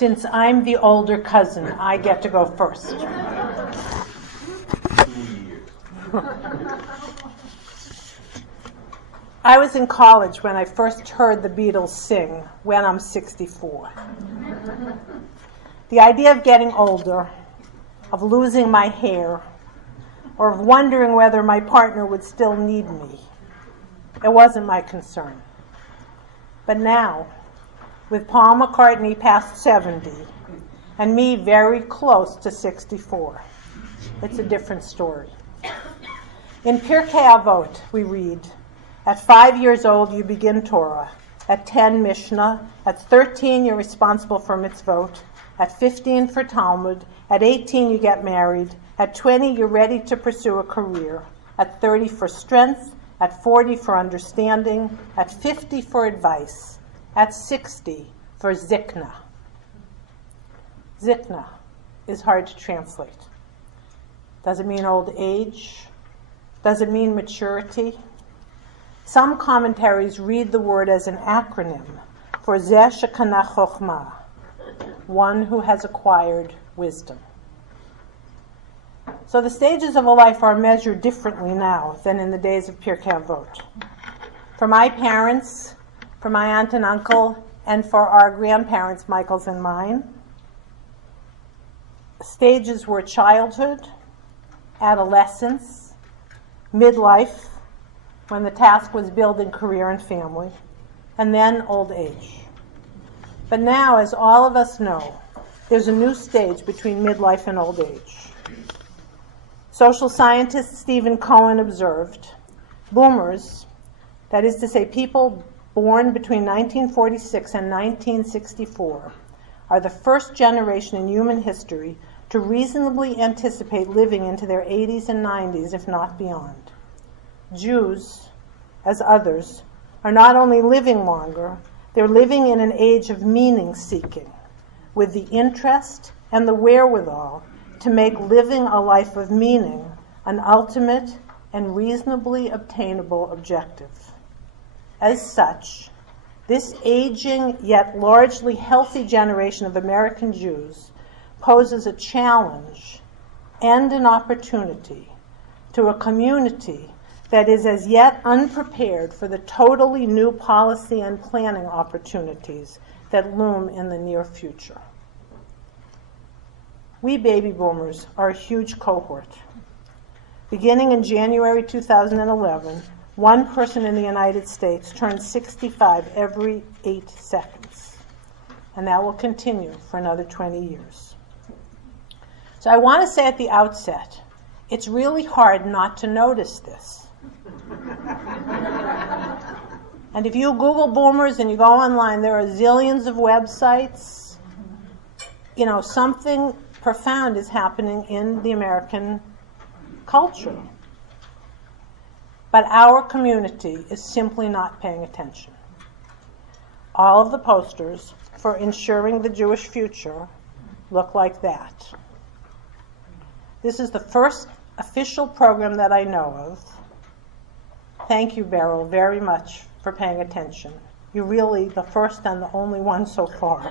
Since I'm the older cousin, I get to go first. I was in college when I first heard the Beatles sing, When I'm 64. The idea of getting older, of losing my hair, or of wondering whether my partner would still need me, it wasn't my concern. But now, with Paul McCartney past 70, and me very close to 64, it's a different story. In Pirkei Avot, we read, at 5 years old, you begin Torah. At 10, Mishnah. At 13, you're responsible for mitzvot. At 15, for Talmud. At 18, you get married. At 20, you're ready to pursue a career. At 30, for strength. At 40, for understanding. At 50, for advice. At 60, for zikna. Zikna is hard to translate. Does it mean old age? Does it mean maturity? Some commentaries read the word as an acronym for Zeh Shekana Chochmah, one who has acquired wisdom. So the stages of a life are measured differently now than in the days of Pirkei Avot. For my parents, for my aunt and uncle, and for our grandparents, Michael's and mine, stages were childhood, adolescence, midlife, when the task was building career and family, and then old age. But now, as all of us know, there's a new stage between midlife and old age. Social scientist Stephen Cohen observed, boomers, that is to say people born between 1946 and 1964, are the first generation in human history to reasonably anticipate living into their 80s and 90s, if not beyond. Jews, as others, are not only living longer, they're living in an age of meaning-seeking, with the interest and the wherewithal to make living a life of meaning an ultimate and reasonably obtainable objective. As such, this aging yet largely healthy generation of American Jews poses a challenge and an opportunity to a community that is as yet unprepared for the totally new policy and planning opportunities that loom in the near future. We baby boomers are a huge cohort. Beginning in January 2011, one person in the United States turns 65 every 8 seconds, and that will continue for another 20 years. So I want to say at the outset, it's really hard not to notice this. And if you Google boomers and you go online, there are zillions of websites. You know, something profound is happening in the American culture. But our community is simply not paying attention. All of the posters for ensuring the Jewish future look like that. This is the first official program that I know of. Thank you, Beryl, very much for paying attention. You're really the first and the only one so far.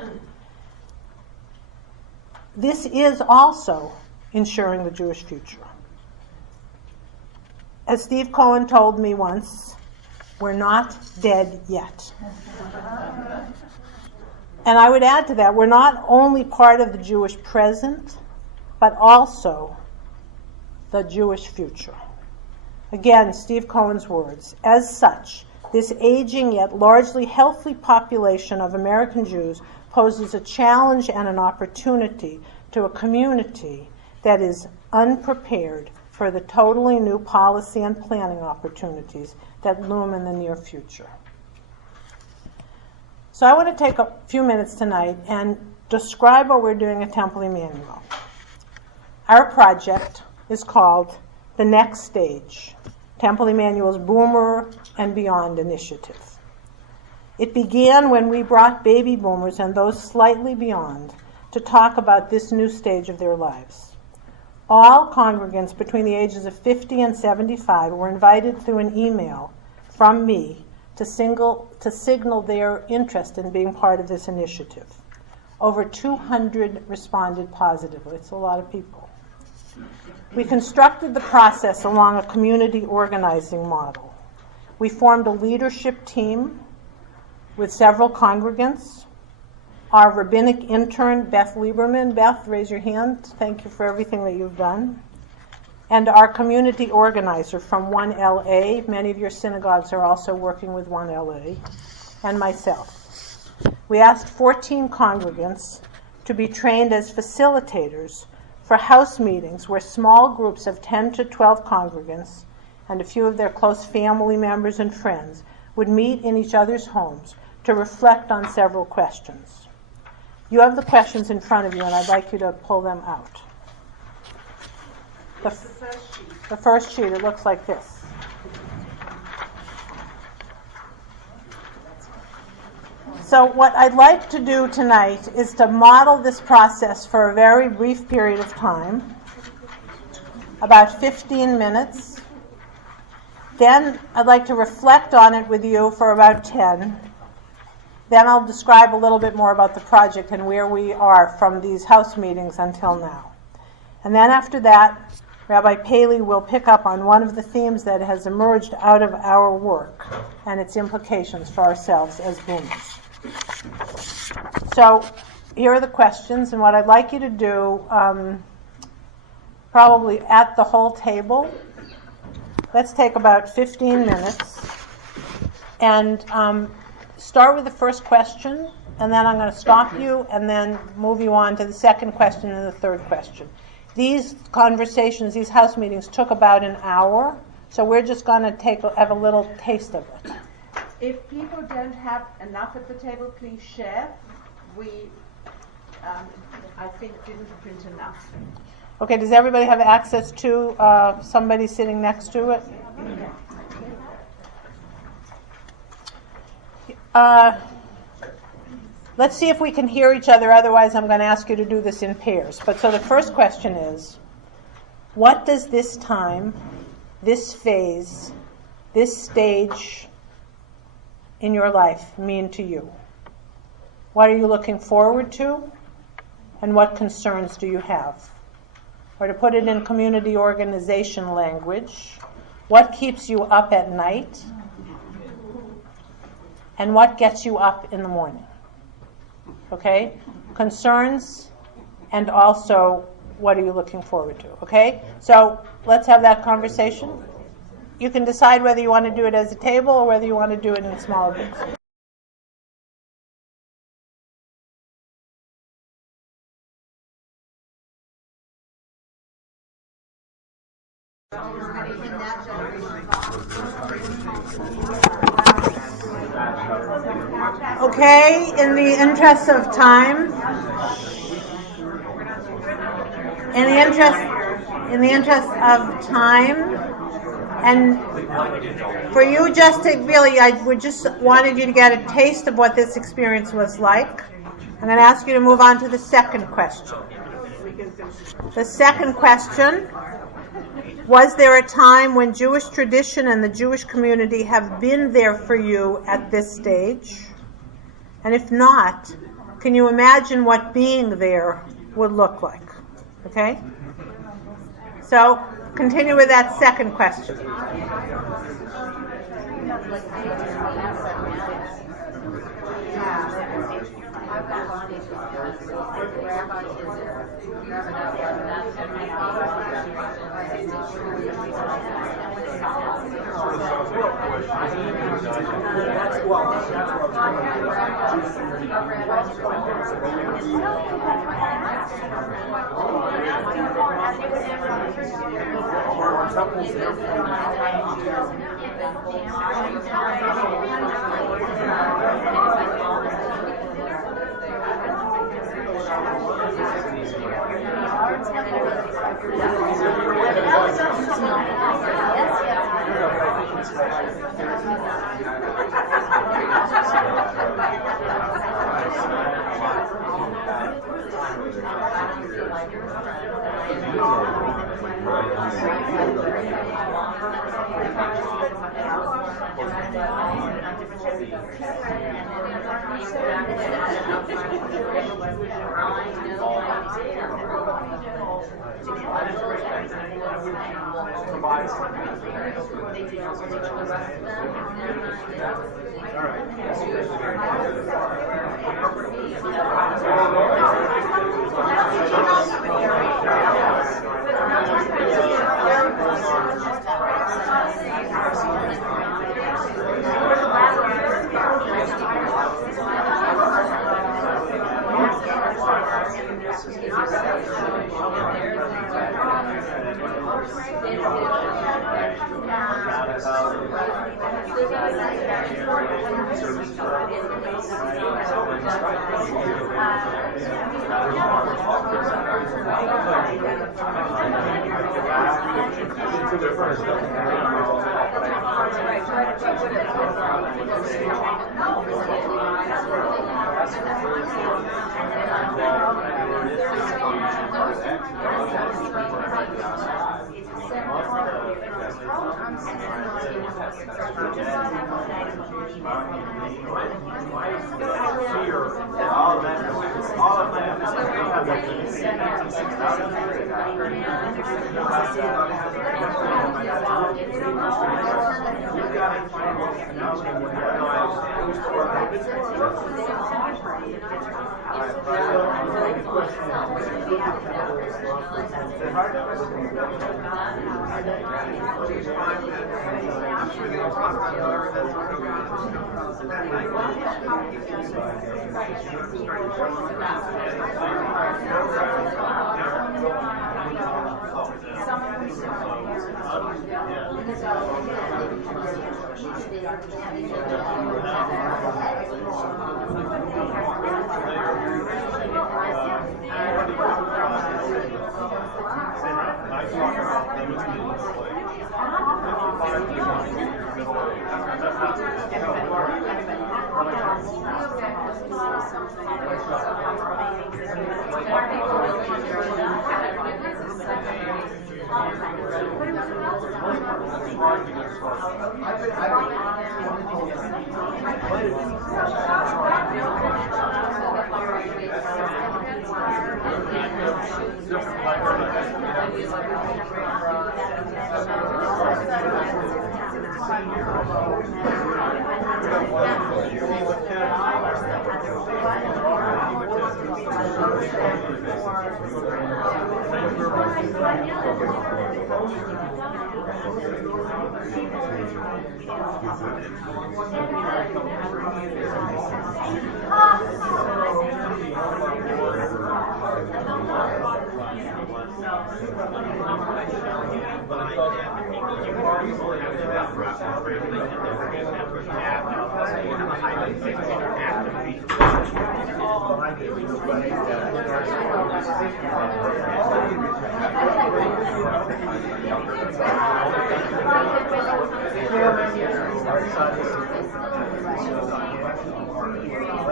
This is also ensuring the Jewish future. As Steve Cohen told me once, we're not dead yet. And I would add to that, we're not only part of the Jewish present, but also the Jewish future. Again, Steve Cohen's words, as such, this aging yet largely healthy population of American Jews poses a challenge and an opportunity to a community that is unprepared for the totally new policy and planning opportunities that loom in the near future. So I want to take a few minutes tonight and describe what we're doing at Temple Emanuel. Our project is called The Next Stage, Temple Emanuel's Boomer and Beyond initiative. It began when we brought baby boomers and those slightly beyond to talk about this new stage of their lives. All congregants between the ages of 50 and 75 were invited through an email from me to signal their interest in being part of this initiative. Over 200 responded positively. It's a lot of people. We constructed the process along a community organizing model. We formed a leadership team with several congregants. Our rabbinic intern, Beth Lieberman. Beth, raise your hand. Thank you for everything that you've done. And our community organizer from 1LA. Many of your synagogues are also working with 1LA. And myself. We asked 14 congregants to be trained as facilitators for house meetings where small groups of 10 to 12 congregants and a few of their close family members and friends would meet in each other's homes to reflect on several questions. You have the questions in front of you, and I'd like you to pull them out. The first sheet, it looks like this. So what I'd like to do tonight is to model this process for a very brief period of time, about 15 minutes. Then I'd like to reflect on it with you for about 10. Then I'll describe a little bit more about the project and where we are from these house meetings until now. And then after that, Rabbi Paley will pick up on one of the themes that has emerged out of our work and its implications for ourselves as boomers. So here are the questions, and what I'd like you to do, probably at the whole table, let's take about 15 minutes and start with the first question, and then I'm going to stop you and then move you on to the second question and the third question. These conversations, these house meetings took about an hour, so we're just going to have a little taste of it. If people don't have enough at the table, please share. We, I think, didn't print enough. Okay, does everybody have access to somebody sitting next to it? Let's see if we can hear each other, otherwise I'm going to ask you to do this in pairs. But so the first question is, what does this time, this phase, this stage in your life mean to you? What are you looking forward to? And what concerns do you have? Or to put it in community organization language, what keeps you up at night? And what gets you up in the morning? Okay? Concerns, and also what are you looking forward to? Okay? So let's have that conversation. You can decide whether you want to do it as a table or whether you want to do it in smaller groups. Okay, in the interest of time, and for you just to really, I would just wanted you to get a taste of what this experience was like. I'm going to ask you to move on to the second question. The second question, was there a time when Jewish tradition and the Jewish community have been there for you at this stage? And if not, can you imagine what being there would look like? Okay? So, continue with that second question.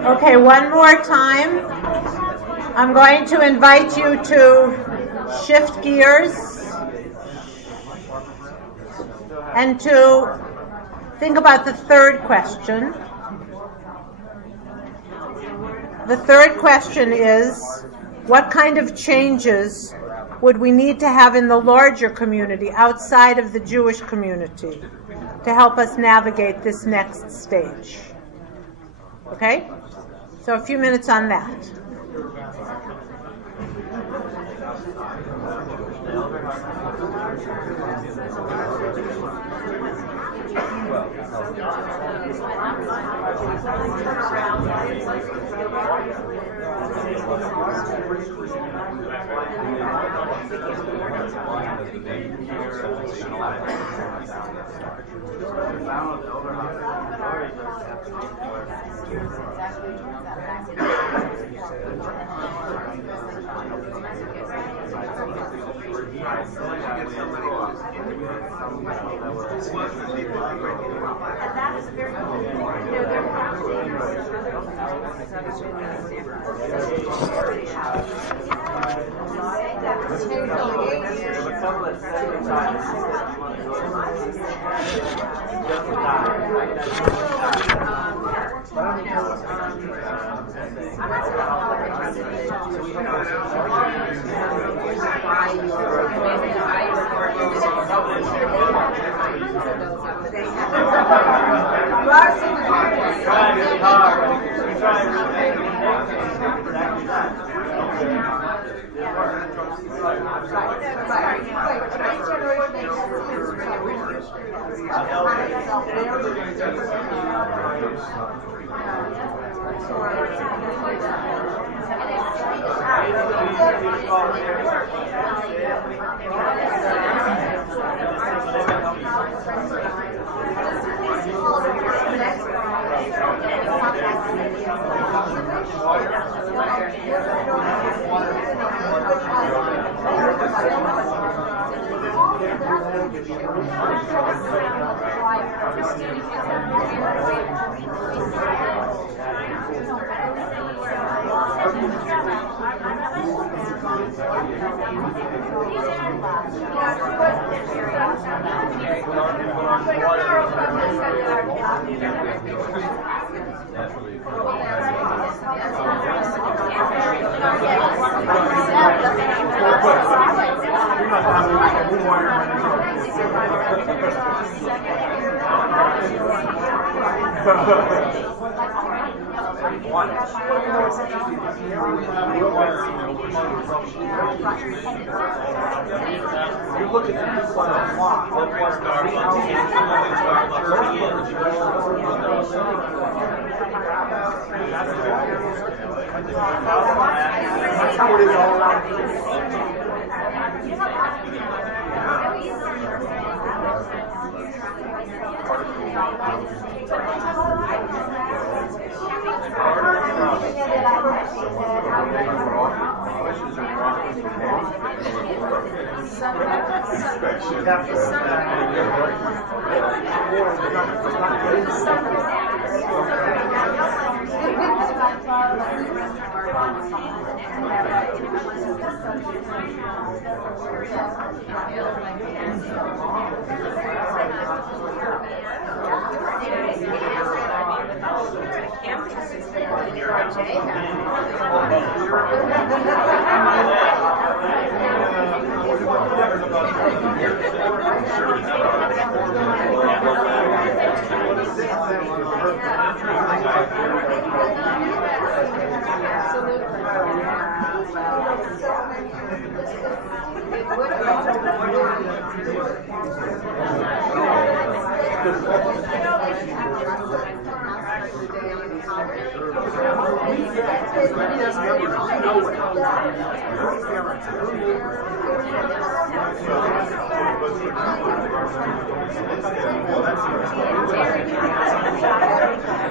Okay, one more time. I'm going to invite you to shift gears and to think about the third question. The third question is, what kind of changes would we need to have in the larger community outside of the Jewish community to help us navigate this next stage? Okay? So a few minutes on that.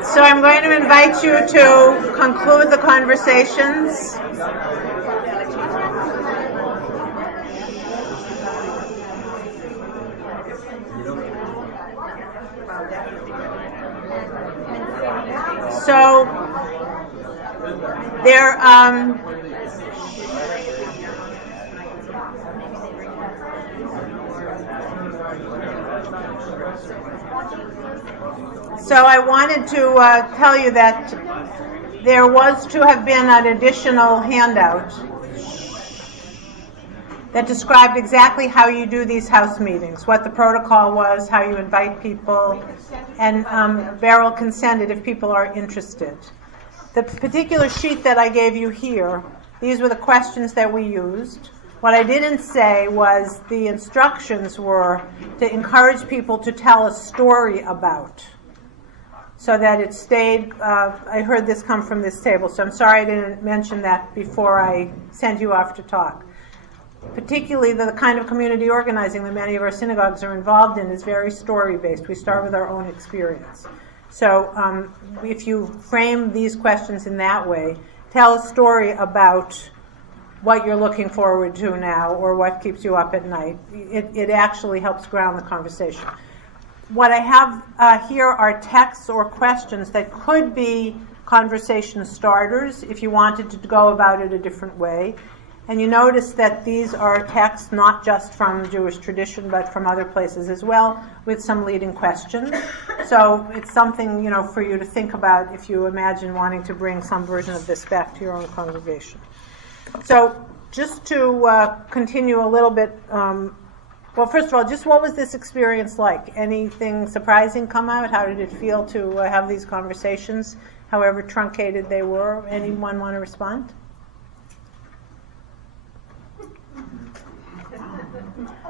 So I'm going to invite you to conclude the conversations. So there, so I wanted to tell you that there was to have been an additional handout that described exactly how you do these house meetings, what the protocol was, how you invite people, and Beryl can send it if people are interested. The particular sheet that I gave you here, these were the questions that we used. What I didn't say was the instructions were to encourage people to tell a story about, so that it stayed. I heard this come from this table, so I'm sorry I didn't mention that before I sent you off to talk. Particularly the kind of community organizing that many of our synagogues are involved in is very story-based. We start with our own experience. So if you frame these questions in that way, tell a story about what you're looking forward to now or what keeps you up at night. It actually helps ground the conversation. What I have here are texts or questions that could be conversation starters if you wanted to go about it a different way. And you notice that these are texts not just from Jewish tradition, but from other places as well, with some leading questions. So it's something, for you to think about if you imagine wanting to bring some version of this back to your own congregation. So just to continue a little bit, well, first of all, just what was this experience like? Anything surprising come out? How did it feel to have these conversations, however truncated they were? Anyone want to respond?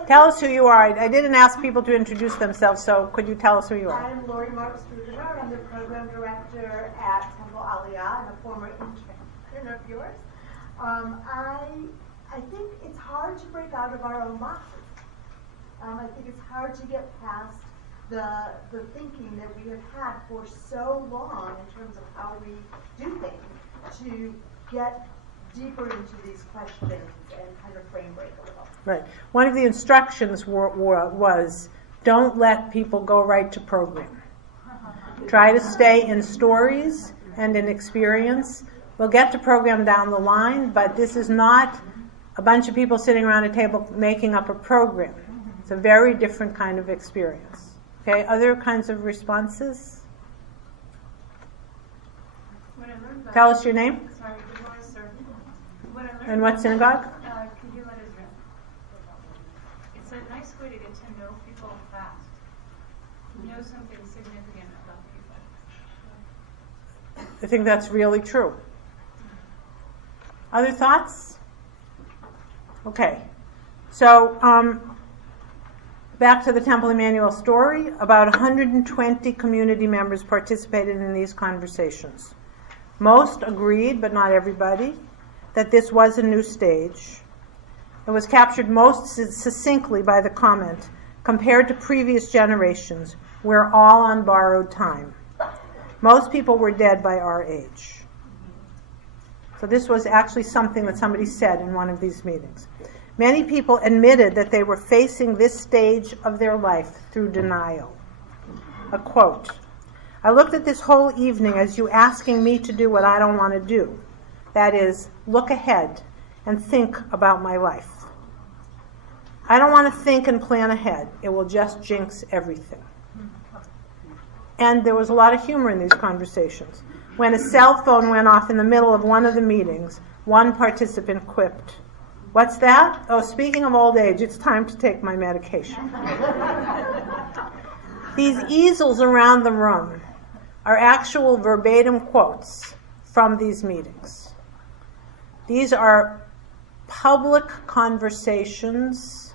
Tell us who you are. I didn't ask people to introduce themselves, so could you tell us who you are? I'm Lori Marks Rudiger. I'm the program director at Temple Aliyah and a former intern of yours. I think it's hard to break out of our own boxes. I think it's hard to get past the thinking that we have had for so long in terms of how we do things to get deeper into these questions and kind of frame break a little. Right. One of the instructions was don't let people go right to program. Try to stay in stories and in experience. We'll get to program down the line, but this is not a bunch of people sitting around a table making up a program. It's a very different kind of experience. Okay, other kinds of responses? Tell us your name. Sorry, good morning, sir. And what synagogue? Kehillat Israel. It's a nice way to get to know people fast. Know something significant about people. I think that's really true. Other thoughts? Okay. So, back to the Temple Emanuel story. About 120 community members participated in these conversations. Most agreed, but not everybody, that this was a new stage. It was captured most succinctly by the comment, compared to previous generations, we're all on borrowed time. Most people were dead by our age. So this was actually something that somebody said in one of these meetings. Many people admitted that they were facing this stage of their life through denial. A quote, I looked at this whole evening as you asking me to do what I don't want to do. That is, look ahead and think about my life. I don't want to think and plan ahead. It will just jinx everything. And there was a lot of humor in these conversations. When a cell phone went off in the middle of one of the meetings, one participant quipped, what's that? Oh, speaking of old age, it's time to take my medication. These easels around the room are actual verbatim quotes from these meetings. These are public conversations,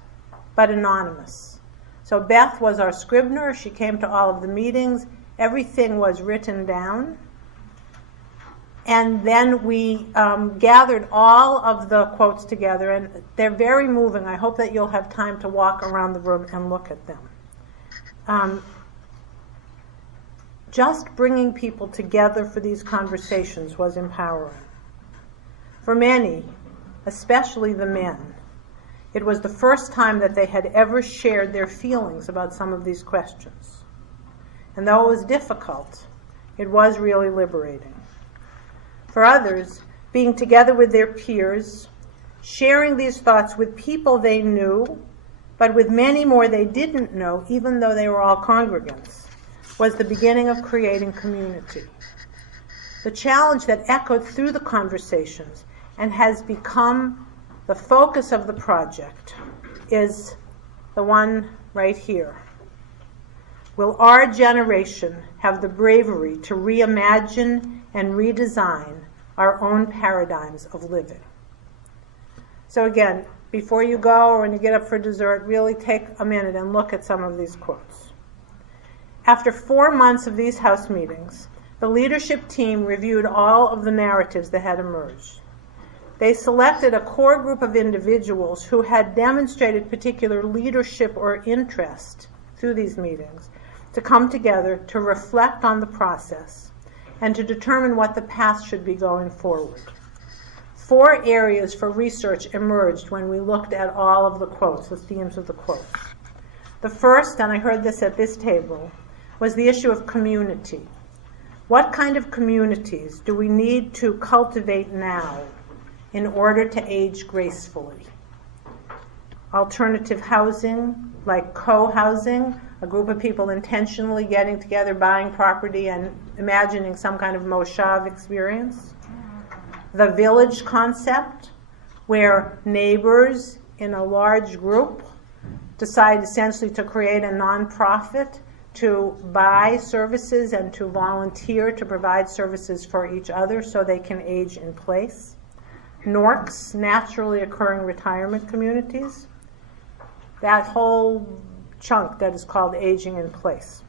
but anonymous. So Beth was our scrivener. She came to all of the meetings. Everything was written down. And then we gathered all of the quotes together, and they're very moving. I hope that you'll have time to walk around the room and look at them. Just bringing people together for these conversations was empowering. For many, especially the men, it was the first time that they had ever shared their feelings about some of these questions. And though it was difficult, it was really liberating. For others, being together with their peers, sharing these thoughts with people they knew, but with many more they didn't know, even though they were all congregants, was the beginning of creating community. The challenge that echoed through the conversations and has become the focus of the project is the one right here. Will our generation have the bravery to reimagine and redesign our own paradigms of living? So again, before you go or when you get up for dessert, really take a minute and look at some of these quotes. After 4 months of these house meetings, the leadership team reviewed all of the narratives that had emerged. They selected a core group of individuals who had demonstrated particular leadership or interest through these meetings to come together to reflect on the process and to determine what the path should be going forward. 4 areas for research emerged when we looked at all of the quotes, the themes of the quotes. The first, and I heard this at this table, was the issue of community. What kind of communities do we need to cultivate now in order to age gracefully. Alternative housing, like co-housing, a group of people intentionally getting together, buying property, and imagining some kind of moshav experience. The village concept, where neighbors in a large group decide essentially to create a nonprofit to buy services and to volunteer to provide services for each other so they can age in place. NORCs, naturally occurring retirement communities, that whole chunk that is called aging in place.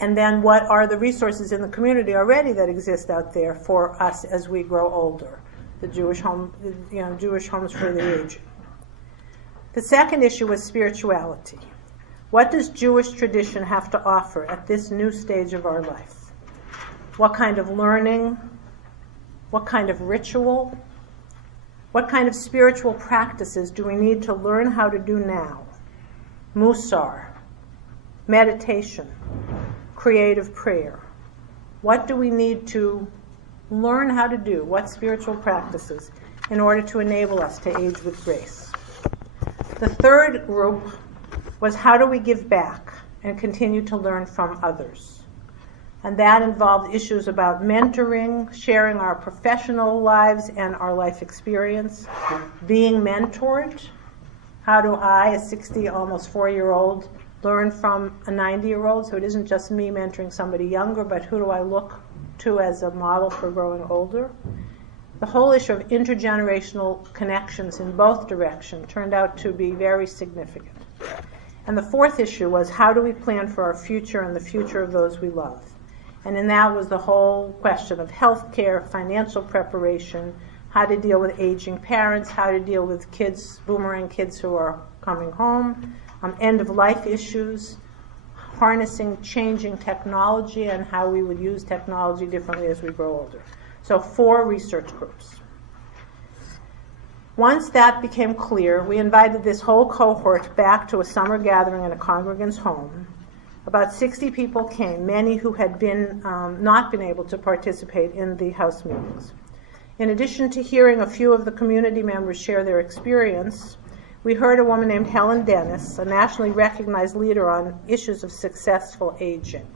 And then what are the resources in the community already that exist out there for us as we grow older? The Jewish home, Jewish homes for the aging. The second issue was spirituality. What does Jewish tradition have to offer at this new stage of our life? What kind of learning? What kind of ritual? What kind of spiritual practices do we need to learn how to do now? Musar, meditation, creative prayer. What do we need to learn how to do? What spiritual practices in order to enable us to age with grace? The third group was how do we give back and continue to learn from others? And that involved issues about mentoring, sharing our professional lives and our life experience, being mentored. How do I, a 60, almost 4-year-old, learn from a 90-year-old? So it isn't just me mentoring somebody younger, but who do I look to as a model for growing older? The whole issue of intergenerational connections in both directions turned out to be very significant. And the fourth issue was how do we plan for our future and the future of those we love? And in that was the whole question of health care, financial preparation, how to deal with aging parents, how to deal with kids, boomerang kids who are coming home, end-of-life issues, harnessing changing technology and how we would use technology differently as we grow older. So 4 research groups. Once that became clear, we invited this whole cohort back to a summer gathering in a congregant's home. About 60 people came, many who had not been able to participate in the house meetings. In addition to hearing a few of the community members share their experience, we heard a woman named Helen Dennis, a nationally recognized leader on issues of successful aging.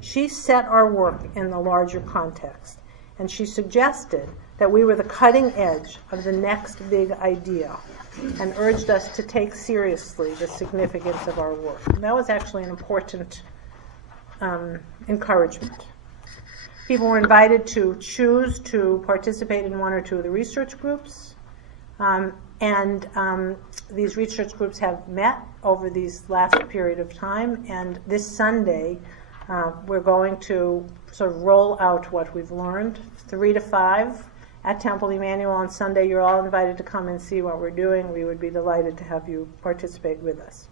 She set our work in the larger context, and she suggested that we were the cutting edge of the next big idea and urged us to take seriously the significance of our work. And that was actually an important encouragement. People were invited to choose to participate in 1 or 2 of the research groups, and these research groups have met over these last period of time, and this Sunday we're going to sort of roll out what we've learned, 3 to 5 at Temple Emanuel on Sunday. You're all invited to come and see what we're doing. We would be delighted to have you participate with us.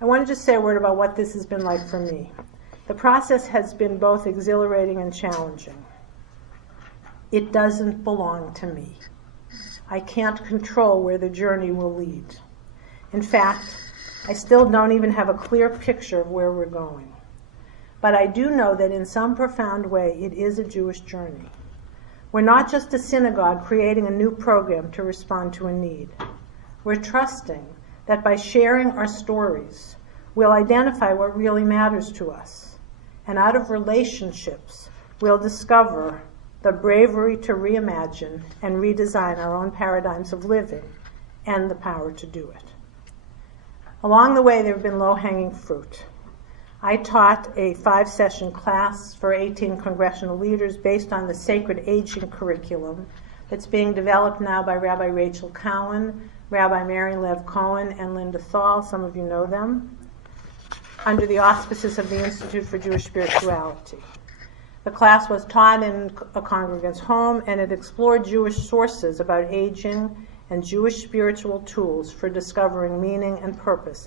I want to just say a word about what this has been like for me. The process has been both exhilarating and challenging. It doesn't belong to me. I can't control where the journey will lead. In fact, I still don't even have a clear picture of where we're going. But I do know that in some profound way it is a Jewish journey. We're not just a synagogue creating a new program to respond to a need. We're trusting that by sharing our stories, we'll identify what really matters to us. And out of relationships, we'll discover the bravery to reimagine and redesign our own paradigms of living and the power to do it. Along the way, there have been low-hanging fruit. I taught a 5-session class for 18 congressional leaders based on the Sacred Aging curriculum that's being developed now by Rabbi Rachel Cowan, Rabbi Mary Lev Cohen, and Linda Thal. Some of you know them, under the auspices of the Institute for Jewish Spirituality. The class was taught in a congregant's home, and it explored Jewish sources about aging and Jewish spiritual tools for discovering meaning and purpose.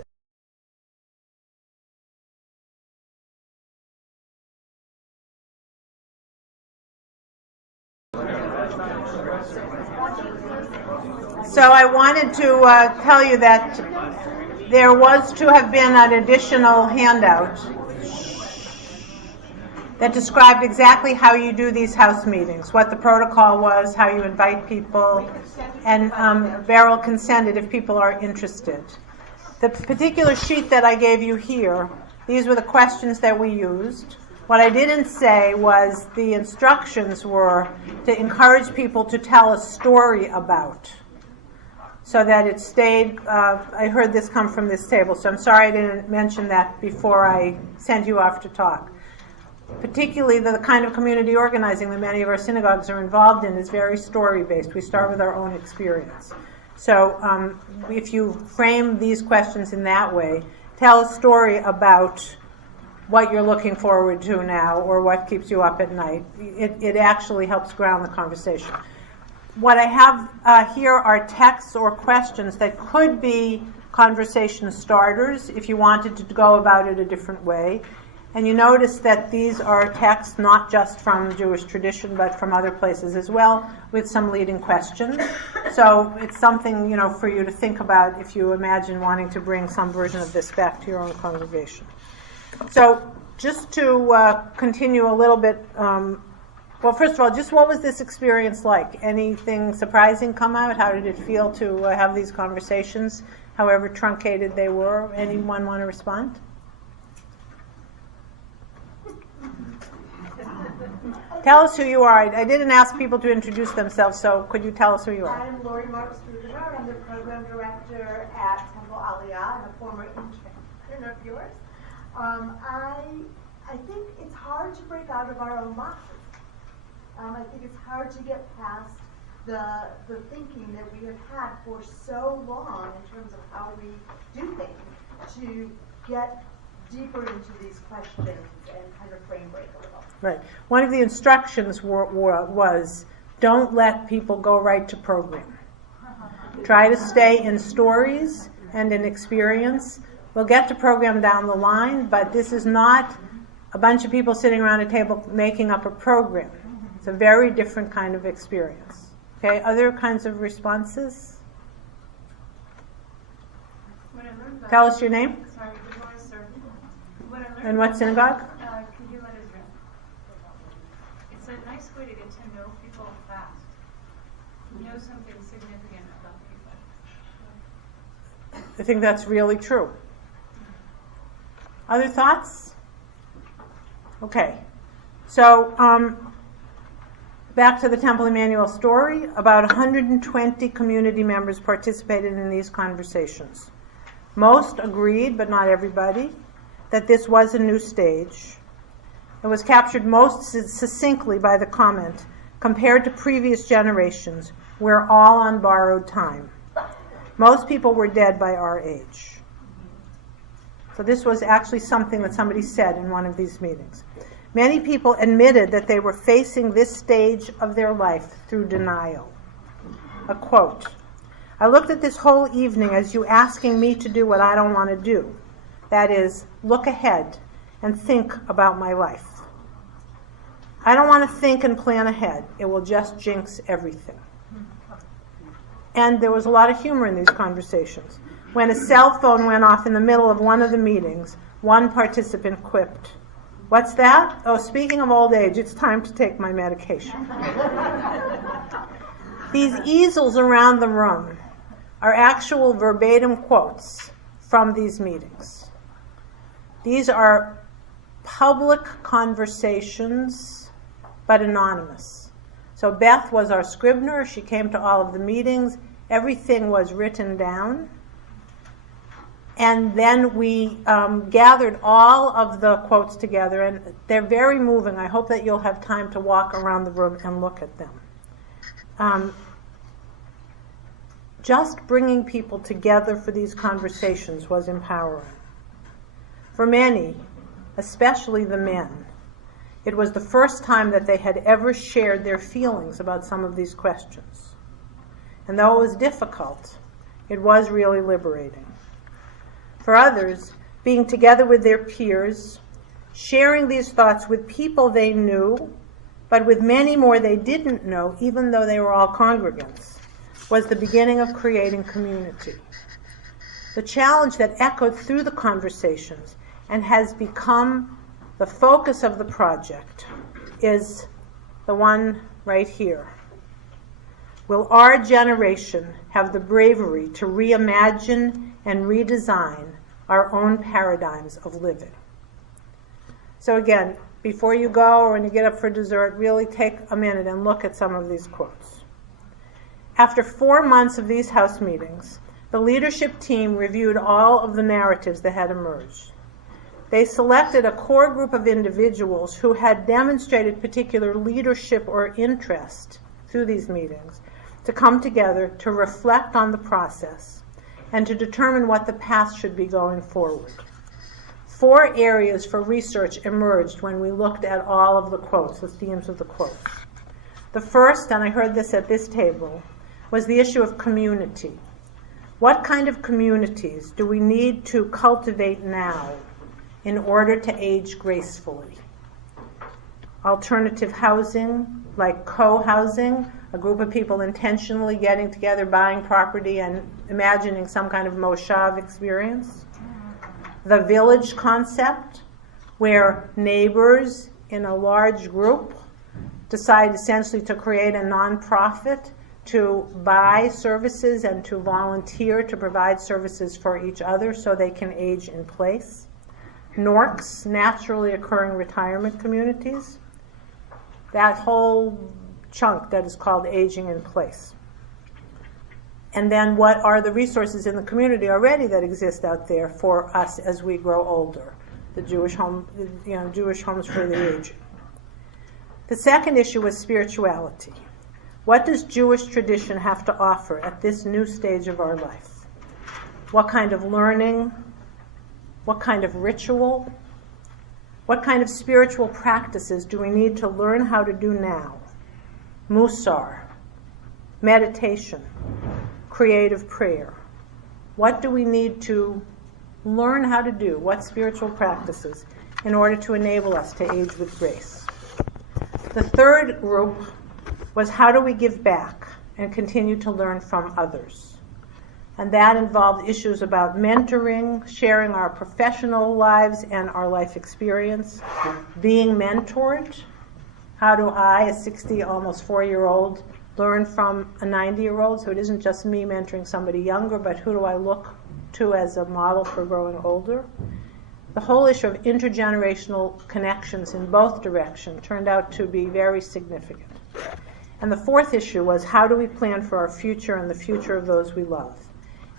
So I wanted to tell you that there was to have been an additional handout that described exactly how you do these house meetings, what the protocol was, how you invite people, and Beryl can send it if people are interested. The particular sheet that I gave you here, these were the questions that we used. What I didn't say was the instructions were to encourage people to tell a story about, so that it stayed. I heard this come from this table, so I'm sorry I didn't mention that before I sent you off to talk. Particularly the kind of community organizing that many of our synagogues are involved in is very story-based. We start with our own experience. So if you frame these questions in that way, tell a story about what you're looking forward to now or what keeps you up at night. It actually helps ground the conversation. What I have here are texts or questions that could be conversation starters if you wanted to go about it a different way. And you notice that these are texts not just from Jewish tradition, but from other places as well, with some leading questions. So it's something, for you to think about if you imagine wanting to bring some version of this back to your own congregation. So just to continue a little bit, well, first of all, just what was this experience like? Anything surprising come out? How did it feel to have these conversations, however truncated they were? Anyone want to respond? Tell us who you are. I didn't ask people to introduce themselves, so could you tell us who you are? I'm Laura Geller. I'm the program director at Temple Aliyah and a former intern of yours. I think it's hard to break out of our own boxes. I think it's hard to get past the thinking that we have had for so long in terms of how we do things, to get deeper into these questions and kind of frame break a little. Right. One of the instructions was don't let people go right to program. Try to stay in stories and in experience. We'll get to program down the line, but this is not a bunch of people sitting around a table making up a program. It's a very different kind of experience. Okay, other kinds of responses? Tell us your name. Sorry, good morning, sir. And what synagogue? Israel. It's a nice way to get to know people fast. Know something significant about people. I think that's really true. Other thoughts? Okay. So, back to the Temple Emanuel story. About 120 community members participated in these conversations. Most agreed, but not everybody, that this was a new stage. It was captured most succinctly by the comment, compared to previous generations, we're all on borrowed time. Most people were dead by our age. So this was actually something that somebody said in one of these meetings. Many people admitted that they were facing this stage of their life through denial. A quote, I looked at this whole evening as you asking me to do what I don't want to do. That is, look ahead and think about my life. I don't want to think and plan ahead. It will just jinx everything. And there was a lot of humor in these conversations. When a cell phone went off in the middle of one of the meetings, one participant quipped, what's that? Oh, speaking of old age, it's time to take my medication. These easels around the room are actual verbatim quotes from these meetings. These are public conversations, but anonymous. So Beth was our scrivener. She came to all of the meetings. Everything was written down. And then we gathered all of the quotes together, and they're very moving. I hope that you'll have time to walk around the room and look at them. Just bringing people together for these conversations was empowering. For many, especially the men, it was the first time that they had ever shared their feelings about some of these questions. And though it was difficult, it was really liberating. For others, being together with their peers, sharing these thoughts with people they knew, but with many more they didn't know, even though they were all congregants, was the beginning of creating community. The challenge that echoed through the conversations and has become The focus of the project is the one right here. Will our generation have the bravery to reimagine and redesign our own paradigms of living? So again, before you go or when you get up for dessert, really take a minute and look at some of these quotes. After 4 months of these house meetings, the leadership team reviewed all of the narratives that had emerged. They selected a core group of individuals who had demonstrated particular leadership or interest through these meetings to come together to reflect on the process and to determine what the path should be going forward. 4 areas for research emerged when we looked at all of the quotes, the themes of the quotes. The first, and I heard this at this table, was the issue of community. What kind of communities do we need to cultivate now in order to age gracefully? Alternative housing, like co-housing, a group of people intentionally getting together, buying property, and imagining some kind of moshav experience. The village concept, where neighbors in a large group decide essentially to create a nonprofit to buy services and to volunteer to provide services for each other so they can age in place. NORCs, naturally occurring retirement communities, that whole chunk that is called aging in place. And then what are the resources in the community already that exist out there for us as we grow older? The Jewish Jewish homes for the aging. The second issue was spirituality. What does Jewish tradition have to offer at this new stage of our life? What kind of learning? What kind of ritual? What kind of spiritual practices do we need to learn how to do now? Musar, meditation, creative prayer. What do we need to learn how to do? What spiritual practices in order to enable us to age with grace? The third group was how do we give back and continue to learn from others? And that involved issues about mentoring, sharing our professional lives and our life experience, being mentored. How do I, a 60, almost 4-year-old, learn from a 90-year-old? So it isn't just me mentoring somebody younger, but who do I look to as a model for growing older? The whole issue of intergenerational connections in both directions turned out to be very significant. And the fourth issue was how do we plan for our future and the future of those we love?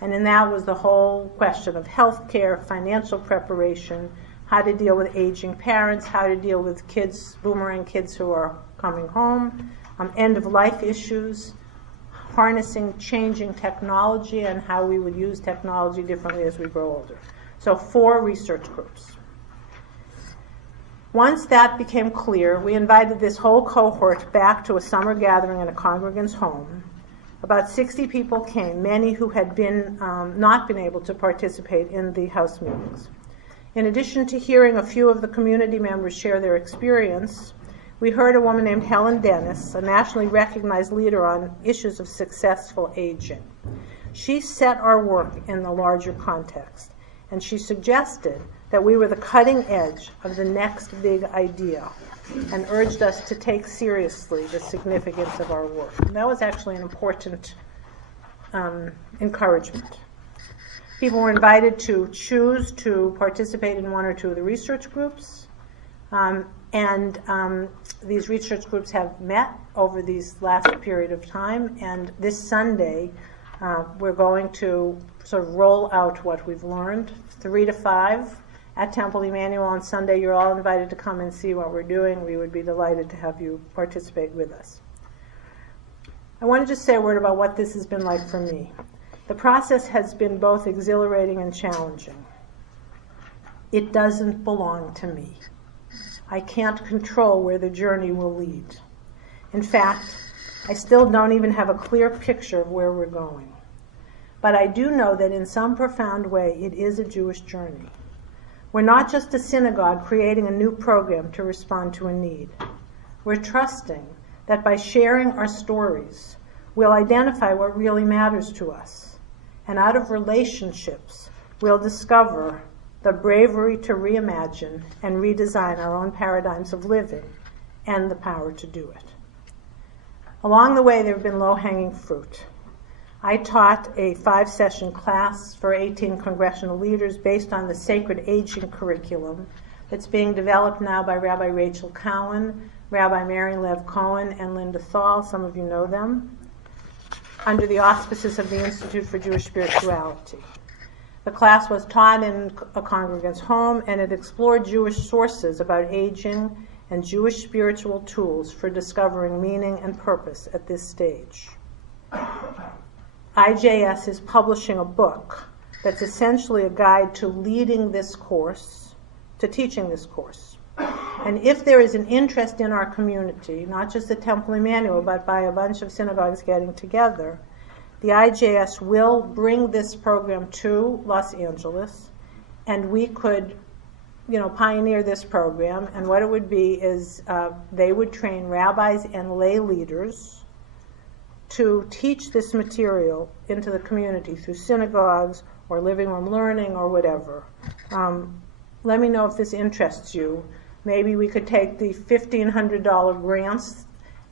And in that was the whole question of health care, financial preparation, how to deal with aging parents, how to deal with kids, boomerang kids who are coming home, end-of-life issues, harnessing changing technology and how we would use technology differently as we grow older. So 4 research groups. Once that became clear, we invited this whole cohort back to a summer gathering in a congregant's home. About 60 people came, many who had not been able to participate in the house meetings. In addition to hearing a few of the community members share their experience, we heard a woman named Helen Dennis, a nationally recognized leader on issues of successful aging. She set our work in the larger context, and she suggested that we were the cutting edge of the next big idea and urged us to take seriously the significance of our work. And that was actually an important encouragement. People were invited to choose to participate in 1 or 2 of the research groups, and these research groups have met over these last period of time, and this Sunday we're going to sort of roll out what we've learned, 3 to 5 at Temple Emanuel on Sunday. You're all invited to come and see what we're doing. We would be delighted to have you participate with us. I want to just say a word about what this has been like for me. The process has been both exhilarating and challenging. It doesn't belong to me. I can't control where the journey will lead. In fact, I still don't even have a clear picture of where we're going. But I do know that in some profound way it is a Jewish journey. We're not just a synagogue creating a new program to respond to a need. We're trusting that by sharing our stories, we'll identify what really matters to us. And out of relationships, we'll discover the bravery to reimagine and redesign our own paradigms of living, and the power to do it. Along the way, there have been low-hanging fruit. I taught a 5-session class for 18 congressional leaders based on the Sacred Aging curriculum that's being developed now by Rabbi Rachel Cowan, Rabbi Mary Lev Cohen, and Linda Thal. Some of you know them, under the auspices of the Institute for Jewish Spirituality. The class was taught in a congregant's home, and it explored Jewish sources about aging and Jewish spiritual tools for discovering meaning and purpose at this stage. IJS is publishing a book that's essentially a guide to leading this course, to teaching this course. And if there is an interest in our community, not just the Temple Emanuel, but by a bunch of synagogues getting together, the IJS will bring this program to Los Angeles, and we could, pioneer this program. And what it would be is they would train rabbis and lay leaders to teach this material into the community through synagogues or living room learning or whatever. Let me know if this interests you. Maybe we could take the $1,500 grants,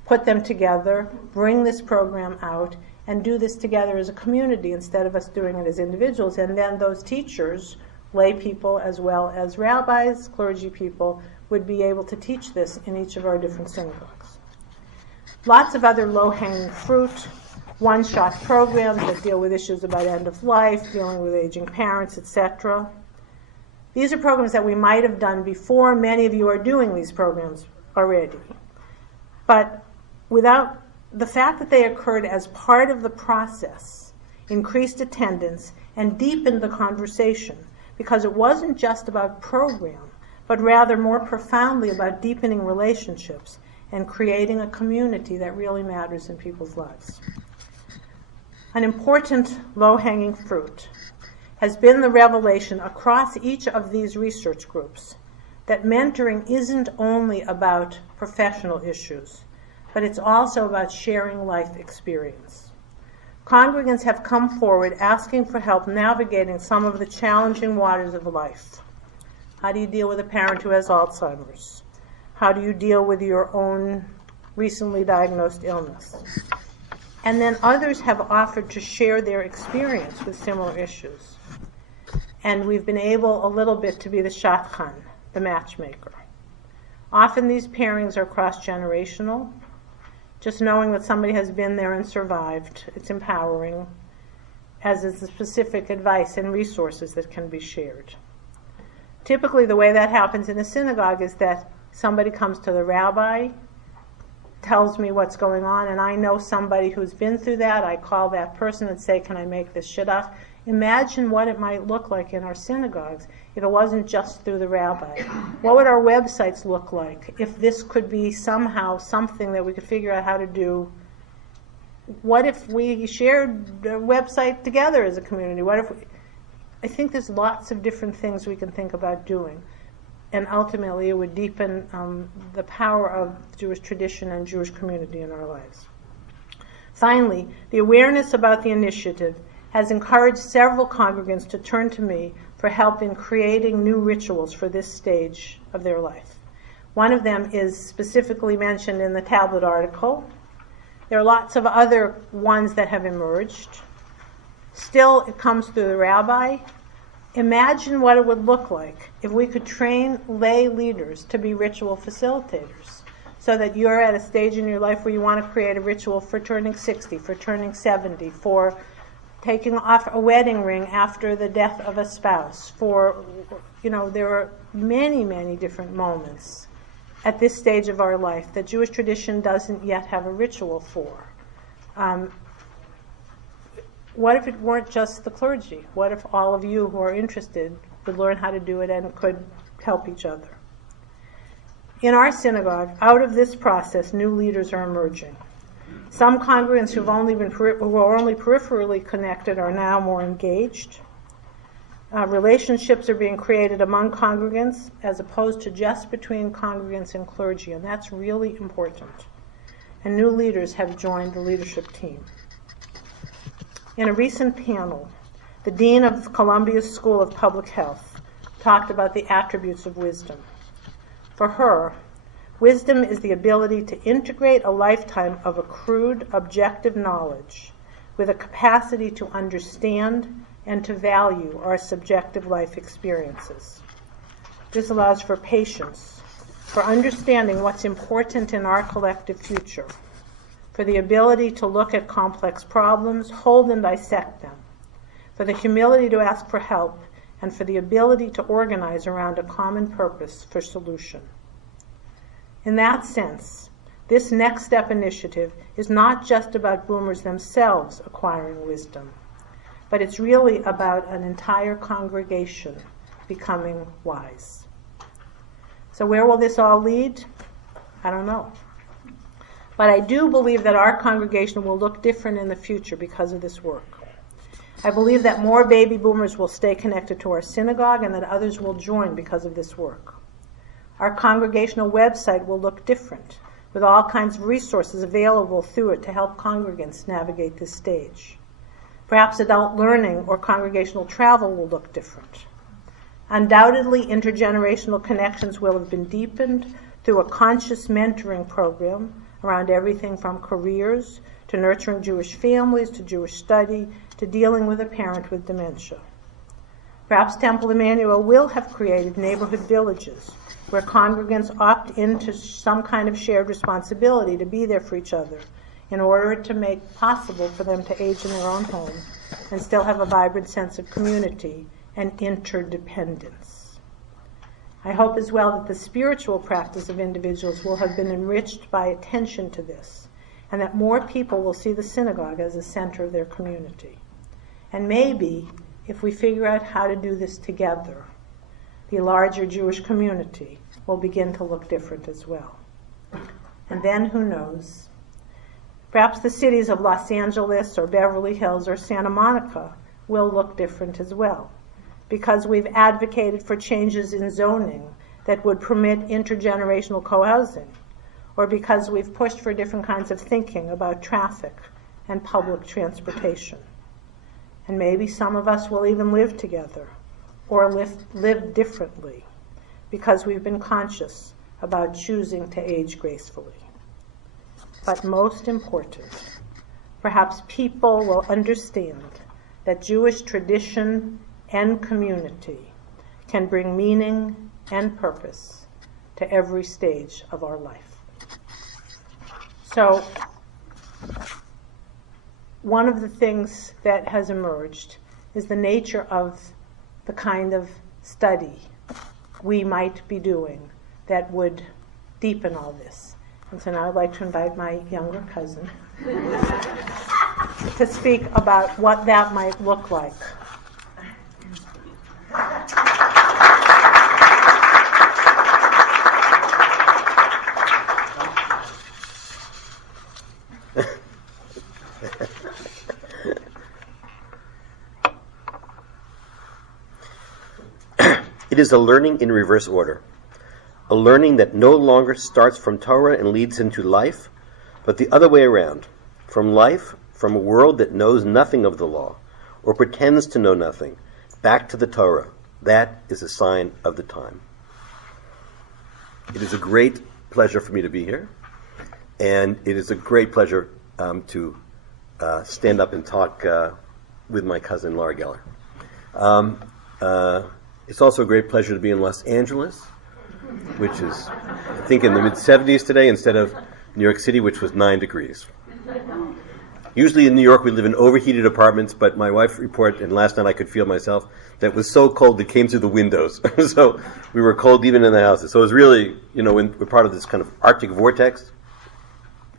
put them together, bring this program out, and do this together as a community instead of us doing it as individuals. And then those teachers, lay people as well as rabbis, clergy people, would be able to teach this in each of our different synagogues. Lots of other low-hanging fruit, one-shot programs that deal with issues about end of life, dealing with aging parents, etc. These are programs that we might have done before. Many of you are doing these programs already. But without the fact that they occurred as part of the process, increased attendance, and deepened the conversation, because it wasn't just about program, but rather more profoundly about deepening relationships and creating a community that really matters in people's lives. An important low-hanging fruit has been the revelation across each of these research groups that mentoring isn't only about professional issues, but it's also about sharing life experience. Congregants have come forward asking for help navigating some of the challenging waters of life. How do you deal with a parent who has Alzheimer's? How do you deal with your own recently diagnosed illness? And then others have offered to share their experience with similar issues. And we've been able a little bit to be the shadchan, the matchmaker. Often these pairings are cross-generational. Just knowing that somebody has been there and survived, it's empowering, as is the specific advice and resources that can be shared. Typically, the way that happens in a synagogue is that somebody comes to the rabbi, tells me what's going on, and I know somebody who's been through that. I call that person and say, can I make this shidduch? Imagine what it might look like in our synagogues if it wasn't just through the rabbi. What would our websites look like if this could be somehow something that we could figure out how to do? What if we shared a website together as a community? I think there's lots of different things we can think about doing. And ultimately, it would deepen the power of Jewish tradition and Jewish community in our lives. Finally, the awareness about the initiative has encouraged several congregants to turn to me for help in creating new rituals for this stage of their life. One of them is specifically mentioned in the tablet article. There are lots of other ones that have emerged. Still, it comes through the rabbi. Imagine what it would look like if we could train lay leaders to be ritual facilitators, so that you're at a stage in your life where you want to create a ritual for turning 60, for turning 70, for taking off a wedding ring after the death of a spouse, there are many, many different moments at this stage of our life that Jewish tradition doesn't yet have a ritual for. What if it weren't just the clergy? What if all of you who are interested would learn how to do it and could help each other? In our synagogue, out of this process, new leaders are emerging. Some congregants who were only peripherally connected are now more engaged. Relationships are being created among congregants as opposed to just between congregants and clergy, and that's really important. And new leaders have joined the leadership team. In a recent panel, the Dean of Columbia's School of Public Health talked about the attributes of wisdom. For her, wisdom is the ability to integrate a lifetime of accrued objective knowledge with a capacity to understand and to value our subjective life experiences. This allows for patience, for understanding what's important in our collective future, for the ability to look at complex problems, hold and dissect them, for the humility to ask for help, and for the ability to organize around a common purpose for solution. In that sense, this Next Step initiative is not just about boomers themselves acquiring wisdom, but it's really about an entire congregation becoming wise. So where will this all lead? I don't know. But I do believe that our congregation will look different in the future because of this work. I believe that more baby boomers will stay connected to our synagogue and that others will join because of this work. Our congregational website will look different, with all kinds of resources available through it to help congregants navigate this stage. Perhaps adult learning or congregational travel will look different. Undoubtedly, intergenerational connections will have been deepened through a conscious mentoring program around everything from careers to nurturing Jewish families to Jewish study to dealing with a parent with dementia. Perhaps Temple Emanuel will have created neighborhood villages where congregants opt into some kind of shared responsibility to be there for each other in order to make possible for them to age in their own home and still have a vibrant sense of community and interdependence. I hope as well that the spiritual practice of individuals will have been enriched by attention to this, and that more people will see the synagogue as a center of their community. And maybe, if we figure out how to do this together, the larger Jewish community will begin to look different as well. And then, who knows? Perhaps the cities of Los Angeles or Beverly Hills or Santa Monica will look different as well, because we've advocated for changes in zoning that would permit intergenerational co-housing, or because we've pushed for different kinds of thinking about traffic and public transportation. And maybe some of us will even live together or live differently because we've been conscious about choosing to age gracefully. But most important, perhaps people will understand that Jewish tradition and community can bring meaning and purpose to every stage of our life. So, one of the things that has emerged is the nature of the kind of study we might be doing that would deepen all this. And so now I'd like to invite my younger cousin to speak about what that might look like. It is a learning in reverse order, a learning that no longer starts from Torah and leads into life, but the other way around, from life, from a world that knows nothing of the law, or pretends to know nothing, back to the Torah. That is a sign of the time. It is a great pleasure for me to be here, and it is a great pleasure to stand up and talk with my cousin Laura Geller. It's also a great pleasure to be in Los Angeles, which is, I think, in the mid-70s today instead of New York City, which was 9 degrees. Usually in New York we live in overheated apartments, but my wife reported, and last night I could feel myself, that it was so cold it came through the windows. So we were cold even in the houses. So it was really, when we're part of this kind of Arctic vortex.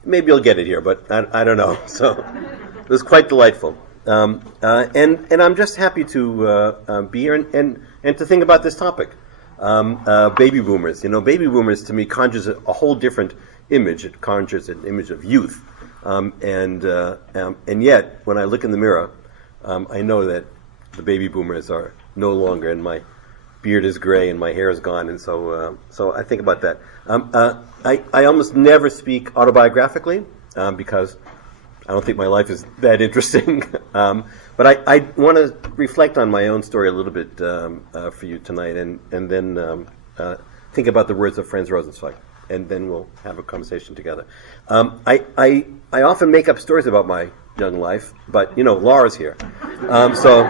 Maybe you'll get it here, but I don't know. So it was quite delightful. And I'm just happy to be here and to think about this topic. Baby boomers. Baby boomers to me conjures a whole different image. It conjures an image of youth. And yet, when I look in the mirror, I know that the baby boomers are no longer, and my beard is gray and my hair is gone, and so I think about that. I almost never speak autobiographically because I don't think my life is that interesting. But I want to reflect on my own story a little bit for you tonight, and then think about the words of Franz Rosenzweig, and then we'll have a conversation together. I often make up stories about my young life, but Laura's here, so.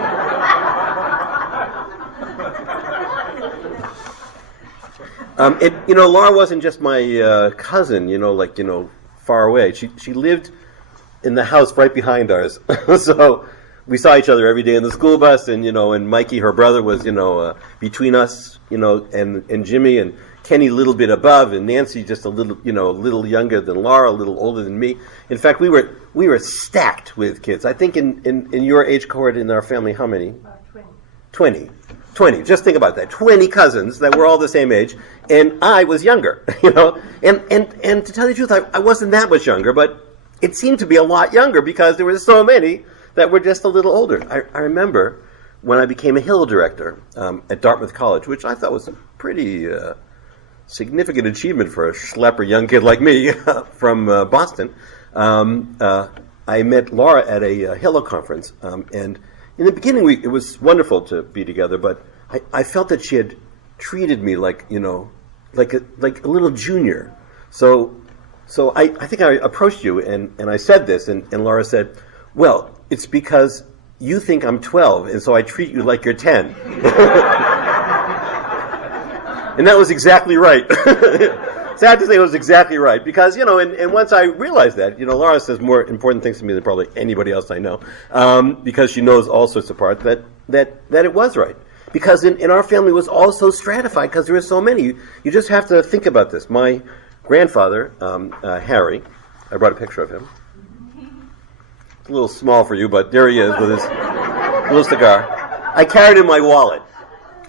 Laura wasn't just my cousin, far away. She lived in the house right behind ours, so we saw each other every day in the school bus, and Mikey, her brother, was between us, and Jimmy and Kenny a little bit above, and Nancy just a little younger than Laura, a little older than me. In fact, we were stacked with kids. I think in your age cohort in our family, how many? 20. 20. Just think about that. 20 cousins that were all the same age, and I was younger, And to tell you the truth, I wasn't that much younger, but it seemed to be a lot younger because there were so many that were just a little older. I remember when I became a Hill director at Dartmouth College, which I thought was a pretty significant achievement for a schlepper young kid like me from Boston. I met Laura at a Hillel conference, and in the beginning it was wonderful to be together, but I felt that she had treated me like a little junior. So I think I approached you and I said this, and Laura said, well, it's because you think I'm 12, and so I treat you like you're 10. And that was exactly right. Sad to say, it was exactly right. Because, and once I realized that, Laura says more important things to me than probably anybody else I know, because she knows all sorts of parts, that it was right. Because in our family it was all so stratified because there were so many. You just have to think about this. My grandfather, Harry, I brought a picture of him. It's a little small for you, but there he is with his little cigar. I carried it in my wallet.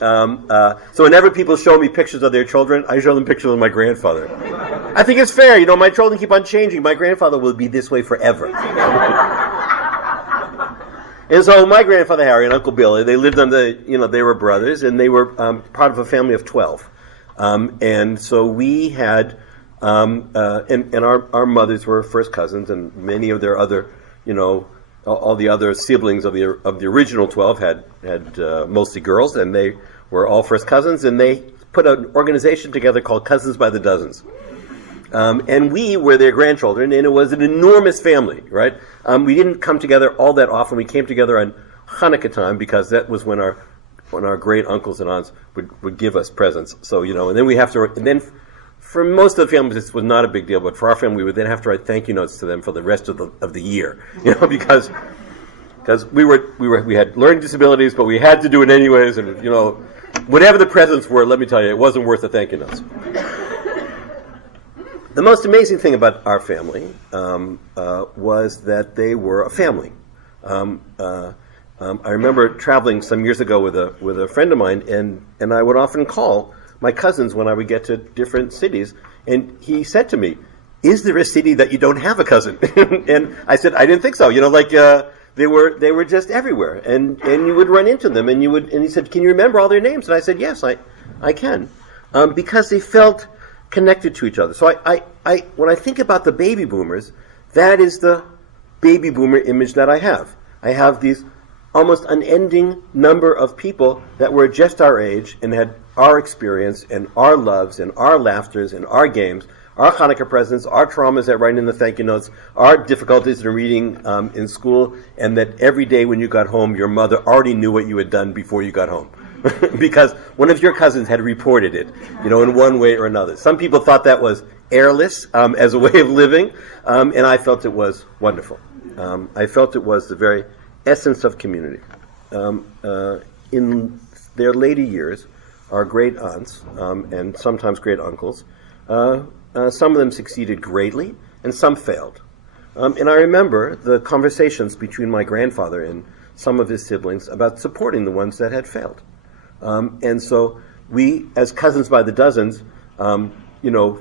So whenever people show me pictures of their children, I show them pictures of my grandfather. I think it's fair. My children keep on changing. My grandfather will be this way forever. And so my grandfather Harry and Uncle Billy, they lived on they were brothers, and they were part of a family of 12. And so we had, and our mothers were first cousins, and many of their other, all the other siblings of the original 12 had mostly girls, and they were all first cousins, and they put an organization together called Cousins by the Dozens. And we were their grandchildren, and it was an enormous family, right? We didn't come together all that often. We came together on Hanukkah time because that was when our great uncles and aunts would give us presents. So, and then we have to, and then for most of the families this was not a big deal, but for our family we would then have to write thank you notes to them for the rest of the year, because we had learning disabilities, but we had to do it anyways, and whatever the presents were, let me tell you, it wasn't worth the thank you notes. The most amazing thing about our family was that they were a family. I remember traveling some years ago with a friend of mine, and I would often call my cousins when I would get to different cities, and he said to me, "Is there a city that you don't have a cousin?" And I said, "I didn't think so." They were just everywhere, and you would run into them, and he said, "Can you remember all their names?" And I said, "Yes, I can," because they felt connected to each other. So I when I think about the baby boomers, that is the baby boomer image that I have. I have these almost unending number of people that were just our age and had our experience and our loves and our laughters and our games, our Hanukkah presents, our traumas that write in the thank you notes, our difficulties in reading in school, and that every day when you got home, your mother already knew what you had done before you got home. Because one of your cousins had reported it, in one way or another. Some people thought that was airless as a way of living, and I felt it was wonderful. I felt it was the very essence of community. In their later years, our great aunts and sometimes great uncles, some of them succeeded greatly, and some failed. And I remember the conversations between my grandfather and some of his siblings about supporting the ones that had failed. And so we, as Cousins by the Dozens,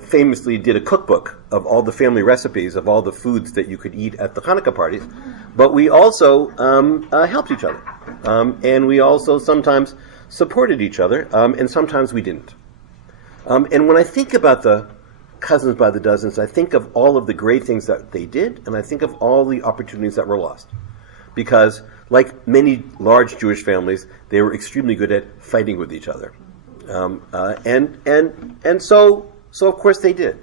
famously did a cookbook of all the family recipes of all the foods that you could eat at the Hanukkah parties. But we also helped each other. And we also sometimes supported each other, and sometimes we didn't. And when I think about the cousins by the dozens. I think of all of the great things that they did, and I think of all the opportunities that were lost. Because, like many large Jewish families, they were extremely good at fighting with each other. And so of course they did.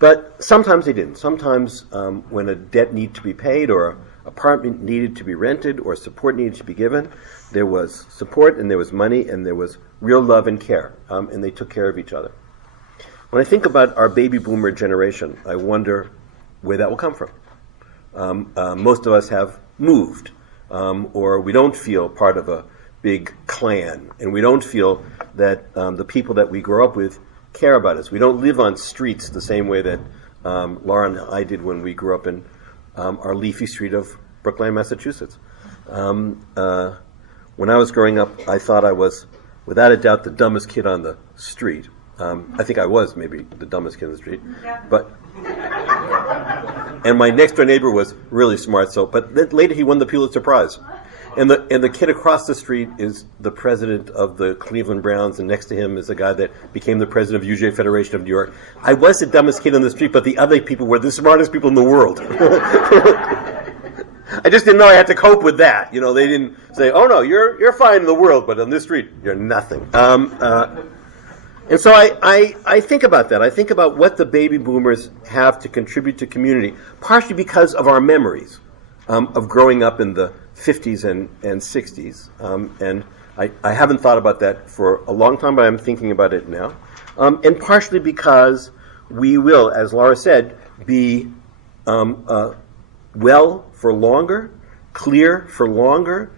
But sometimes they didn't. Sometimes when a debt needed to be paid, or an apartment needed to be rented, or support needed to be given, there was support and there was money and there was real love and care. And they took care of each other. When I think about our baby boomer generation, I wonder where that will come from. Most of us have moved, or we don't feel part of a big clan, and we don't feel that the people that we grow up with care about us. We don't live on streets the same way that Laura and I did when we grew up in our leafy street of Brookline, Massachusetts. When I was growing up, I thought I was, without a doubt, the dumbest kid on the street. I think I was maybe the dumbest kid on the street, but and my next door neighbor was really smart. But then later he won the Pulitzer Prize, and the kid across the street is the president of the Cleveland Browns, and next to him is a guy that became the president of UJA-Federation of New York. I was the dumbest kid on the street, but the other people were the smartest people in the world. I just didn't know I had to cope with that. You know, they didn't say, "Oh no, you're fine in the world, but on this street you're nothing." And so I think about that. I think about what the baby boomers have to contribute to community, partially because of our memories of growing up in the 50s and 60s. And I haven't thought about that for a long time, but I'm thinking about it now. And partially because we will, as Laura said, be well for longer, clear for longer,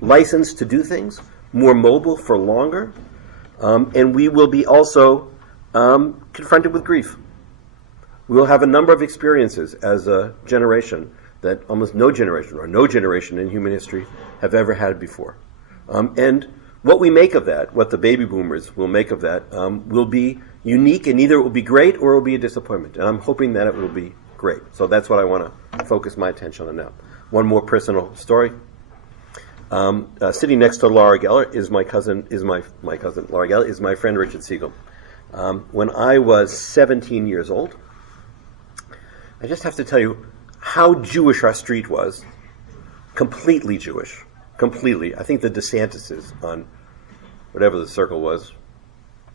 licensed to do things, more mobile for longer, and we will be also confronted with grief. We will have a number of experiences as a generation that almost no generation in human history have ever had before. And what we make of that, what the baby boomers will make of that, will be unique, and either it will be great or it will be a disappointment. And I'm hoping that it will be great. So that's what I want to focus my attention on now. One more personal story. Sitting next to Laura Geller is my cousin. Laura Geller is my friend Richard Siegel. When I was 17 years old, I just have to tell you how Jewish our street was. Completely Jewish. Completely. I think the DeSantis's on whatever the circle was.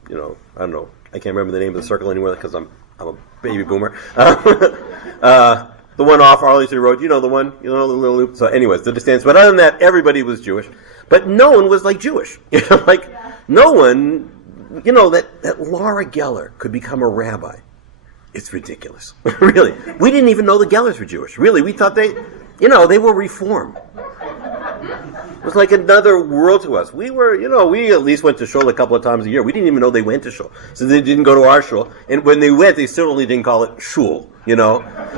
You know, I don't know. I can't remember the name of the circle anymore because I'm a baby boomer. The one off Arlington Road, the one, the little loop. So anyways, the distance. But other than that, everybody was Jewish. But no one was like Jewish. No one, that Laura Geller could become a rabbi. It's ridiculous. Really. We didn't even know the Gellers were Jewish. Really. We thought they were Reform. It was like another world to us. We were, we at least went to shul a couple of times a year. We didn't even know they went to shul. So they didn't go to our shul. And when they went, they certainly didn't call it shul,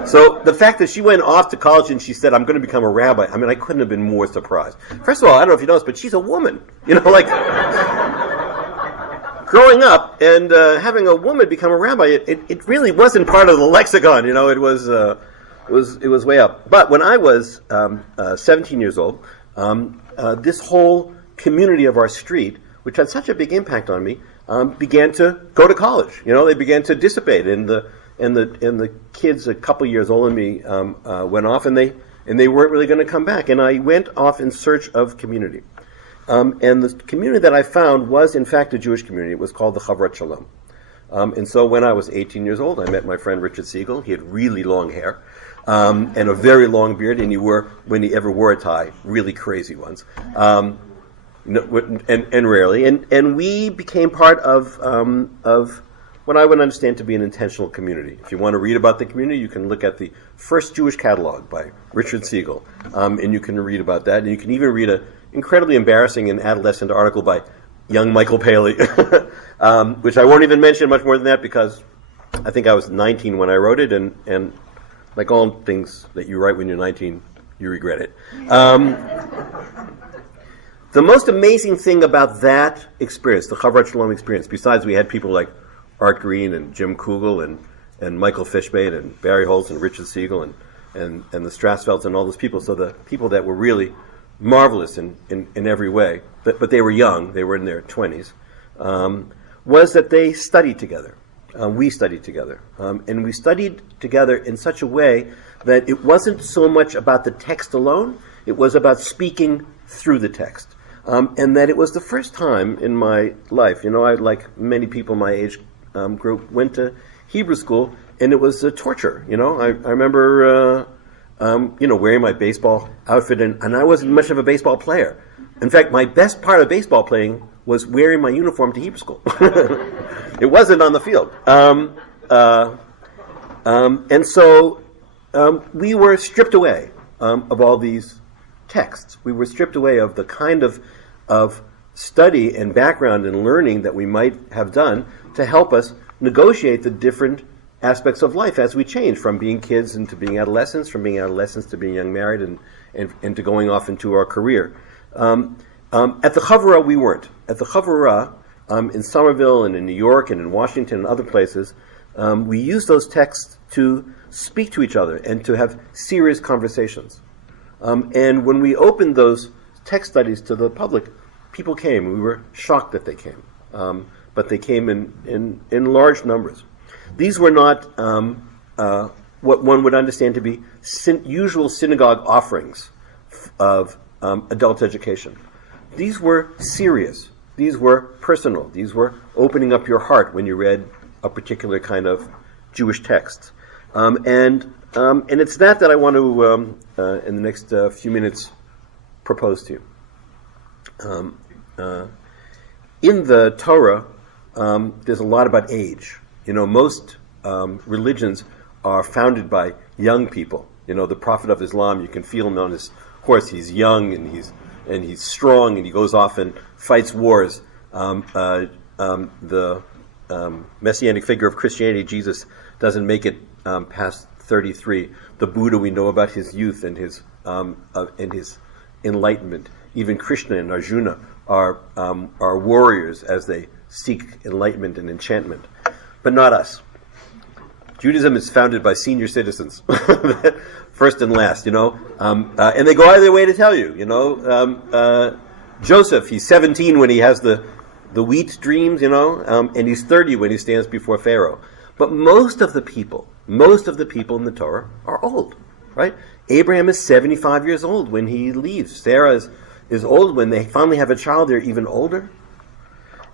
So the fact that she went off to college and she said, "I'm going to become a rabbi," I couldn't have been more surprised. First of all, I don't know if you know this, but she's a woman. Growing up and having a woman become a rabbi, it really wasn't part of the lexicon. It was way up. But when I was 17 years old, this whole community of our street, which had such a big impact on me, began to go to college. They began to dissipate, and the kids a couple years older than me went off, and they weren't really going to come back. And I went off in search of community. And the community that I found was, in fact, a Jewish community. It was called the Chavrat Shalom. And so when I was 18 years old, I met my friend Richard Siegel. He had really long hair and a very long beard, and he wore, when he ever wore a tie, really crazy ones, and rarely. And we became part of what I would understand to be an intentional community. If you want to read about the community, you can look at the first Jewish catalog by Richard Siegel, and you can read about that. And you can even read an incredibly embarrassing and adolescent article by young Michael Paley, which I won't even mention much more than that because I think I was 19 when I wrote it, and like all things that you write when you're 19, you regret it. The most amazing thing about that experience, the Chavrat Shalom experience, besides we had people like Art Green and Jim Kugel and Michael Fishbane and Barry Holtz and Richard Siegel and the Strassfelds and all those people, so the people that were really marvelous in every way, but they were young, they were in their 20s, was that they studied together. We studied together. And we studied together in such a way that it wasn't so much about the text alone, it was about speaking through the text. And that it was the first time in my life, I, like many people my age group, went to Hebrew school, and it was a torture. I remember, wearing my baseball outfit, and I wasn't much of a baseball player. In fact, my best part of baseball playing was wearing my uniform to Hebrew school. It wasn't on the field. And so we were stripped away of all these texts. We were stripped away of the kind of study and background and learning that we might have done to help us negotiate the different aspects of life as we change from being kids into being adolescents, from being adolescents to being young married and to going off into our career. At the Chavurah, we weren't. At the Chavurah, in Somerville and in New York and in Washington and other places, we used those texts to speak to each other and to have serious conversations. And when we opened those text studies to the public, people came. We were shocked that they came. But they came in large numbers. These were not what one would understand to be usual synagogue offerings of adult education. These were serious. These were personal. These were opening up your heart when you read a particular kind of Jewish text. And it's that I want to, in the next few minutes, propose to you. In the Torah, there's a lot about age. Most religions are founded by young people. The Prophet of Islam, you can feel him on his horse. He's young and he's strong and he goes off and fights wars. The messianic figure of Christianity, Jesus, doesn't make it past 33. The Buddha, we know about his youth and his enlightenment. Even Krishna and Arjuna are warriors as they seek enlightenment and enchantment. But not us. Judaism is founded by senior citizens, first and last, and they go out of their way to tell you, Joseph, he's 17 when he has the wheat dreams, and he's 30 when he stands before Pharaoh. But most of the people in the Torah are old, right? Abraham is 75 years old when he leaves. Sarah is old when they finally have a child. They're even older.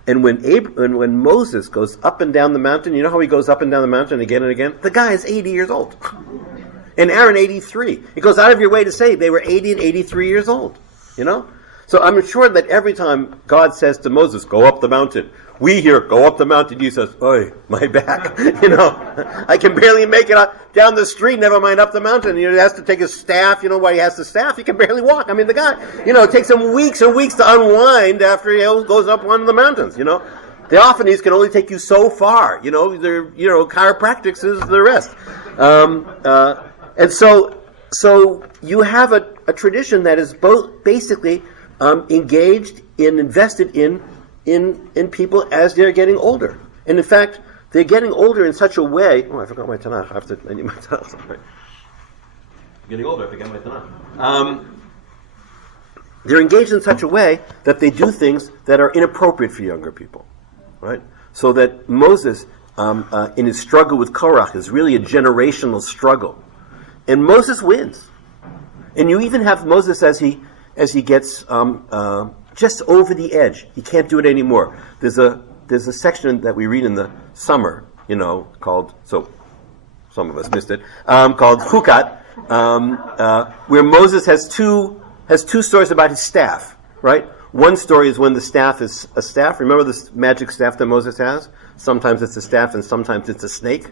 And when Moses goes up and down the mountain, you know how he goes up and down the mountain again and again? The guy is 80 years old. And Aaron, 83. It goes out of your way to say they were 80 and 83 years old, So I'm sure that every time God says to Moses, go up the mountain, we hear, go up the mountain, he says, oi, my back, I can barely make it down the street, never mind up the mountain. He has to take his staff, why he has the staff, he can barely walk. I mean, the guy, it takes him weeks and weeks to unwind after he goes up one of the mountains, The Theophanies can only take you so far, chiropractics is the rest. And so you have a tradition that is both basically engaged in, invested in people as they're getting older. And in fact, they're getting older in such a way... Oh, I forgot my Tanakh. I need my Tanakh. Right. Getting older, I forget my Tanakh. They're engaged in such a way that they do things that are inappropriate for younger people. Right? So that Moses, in his struggle with Korach, is really a generational struggle. And Moses wins. And you even have Moses as he gets just over the edge. He can't do it anymore. There's a section that we read in the summer, called, so some of us missed it, called Chukat, where Moses has two stories about his staff, right? One story is when the staff is a staff. Remember this magic staff that Moses has? Sometimes it's a staff and sometimes it's a snake.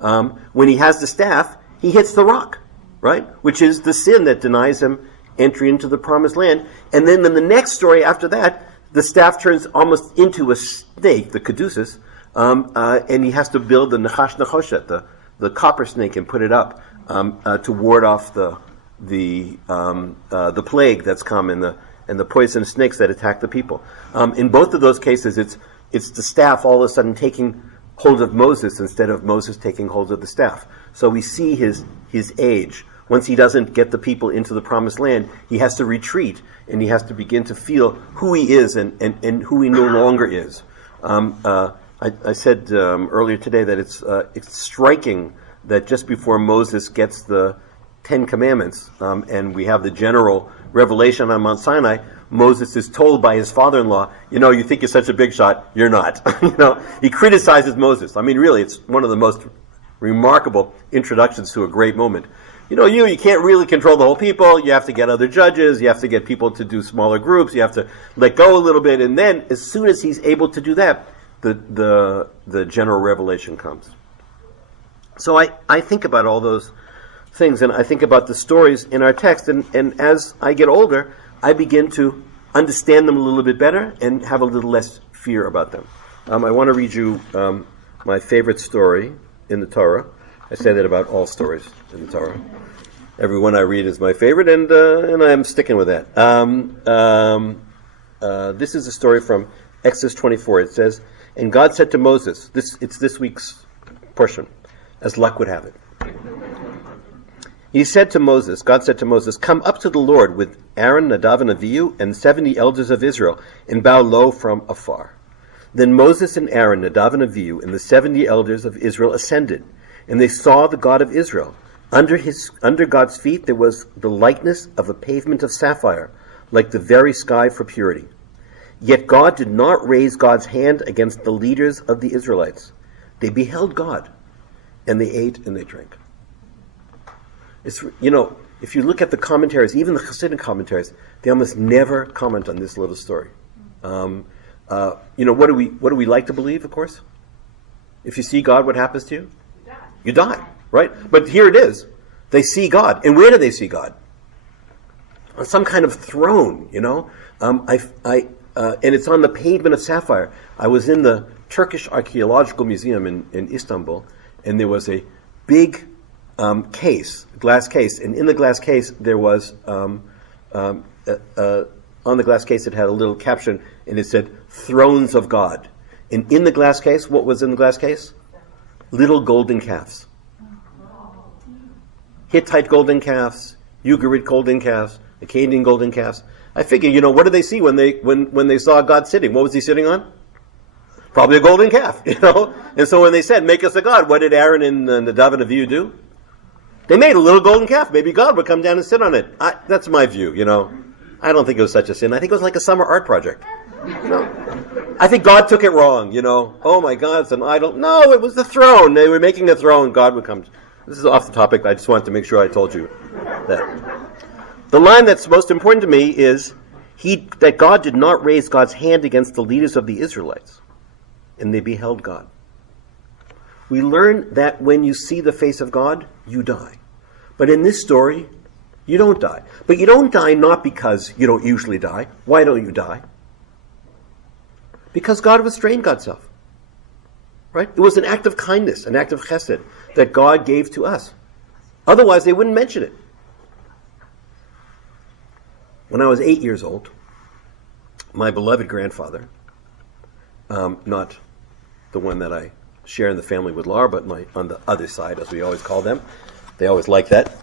When he has the staff, he hits the rock, right? Which is the sin that denies him entry into the promised land. And then in the next story after that, the staff turns almost into a snake, the caduceus, and he has to build the Nachash Nechoshet, the copper snake, and put it up to ward off the plague that's come and the poisonous snakes that attack the people. In both of those cases, it's the staff all of a sudden taking hold of Moses instead of Moses taking hold of the staff. So we see his age. Once he doesn't get the people into the promised land, he has to retreat and he has to begin to feel who he is and who he no longer is. I said earlier today that it's striking that just before Moses gets the Ten Commandments, and we have the general revelation on Mount Sinai, Moses is told by his father-in-law, you think you're such a big shot, you're not. He criticizes Moses. I mean, really, it's one of the most remarkable introductions to a great moment. You can't really control the whole people. You have to get other judges. You have to get people to do smaller groups. You have to let go a little bit. And then, as soon as he's able to do that, the general revelation comes. So I think about all those things, and I think about the stories in our text. And as I get older, I begin to understand them a little bit better and have a little less fear about them. I want to read you my favorite story in the Torah. I say that about all stories in the Torah. Every one I read is my favorite, and I'm sticking with that. This is a story from Exodus 24. It says, "And God said to Moses," it's this week's portion, as luck would have it. God said to Moses, "Come up to the Lord with Aaron, Nadav, and Avihu, and 70 elders of Israel, and bow low from afar." Then Moses and Aaron, Nadav, and Avihu, and the 70 elders of Israel ascended, and they saw the God of Israel. Under God's feet there was the likeness of a pavement of sapphire, like the very sky for purity. Yet God did not raise God's hand against the leaders of the Israelites. They beheld God, and they ate and they drank. It's, if you look at the commentaries, even the Hasidic commentaries, they almost never comment on this little story. What do we like to believe? Of course, if you see God, what happens to you? You die, right? But here it is. They see God, and where do they see God? On some kind of throne, and it's on the pavement of sapphire. I was in the Turkish Archaeological Museum in Istanbul, and there was a big glass case, and in the glass case there was on the glass case it had a little caption, and it said "Thrones of God." And in the glass case, what was in the glass case? Little golden calves. Hittite golden calves, Ugarit golden calves, Akkadian golden calves. I figure, what did they see when they saw God sitting? What was he sitting on? Probably a golden calf, And so when they said, "Make us a god," what did Aaron and Nadav and Avihu do? They made a little golden calf. Maybe God would come down and sit on it. That's my view, I don't think it was such a sin. I think it was like a summer art project. I think God took it wrong, Oh my God, it's an idol. No, it was the throne. They were making a throne. God would come. This is off the topic. I just wanted to make sure I told you that. The line that's most important to me is that God did not raise God's hand against the leaders of the Israelites, and they beheld God. We learn that when you see the face of God, you die. But in this story, you don't die. But you don't die not because you don't usually die. Why don't you die? Because God restrained God's self. Right? It was an act of kindness, an act of chesed that God gave to us. Otherwise, they wouldn't mention it. When I was 8 years old, my beloved grandfather, not the one that I share in the family with Laura, but on the other side, as we always call them. They always like that.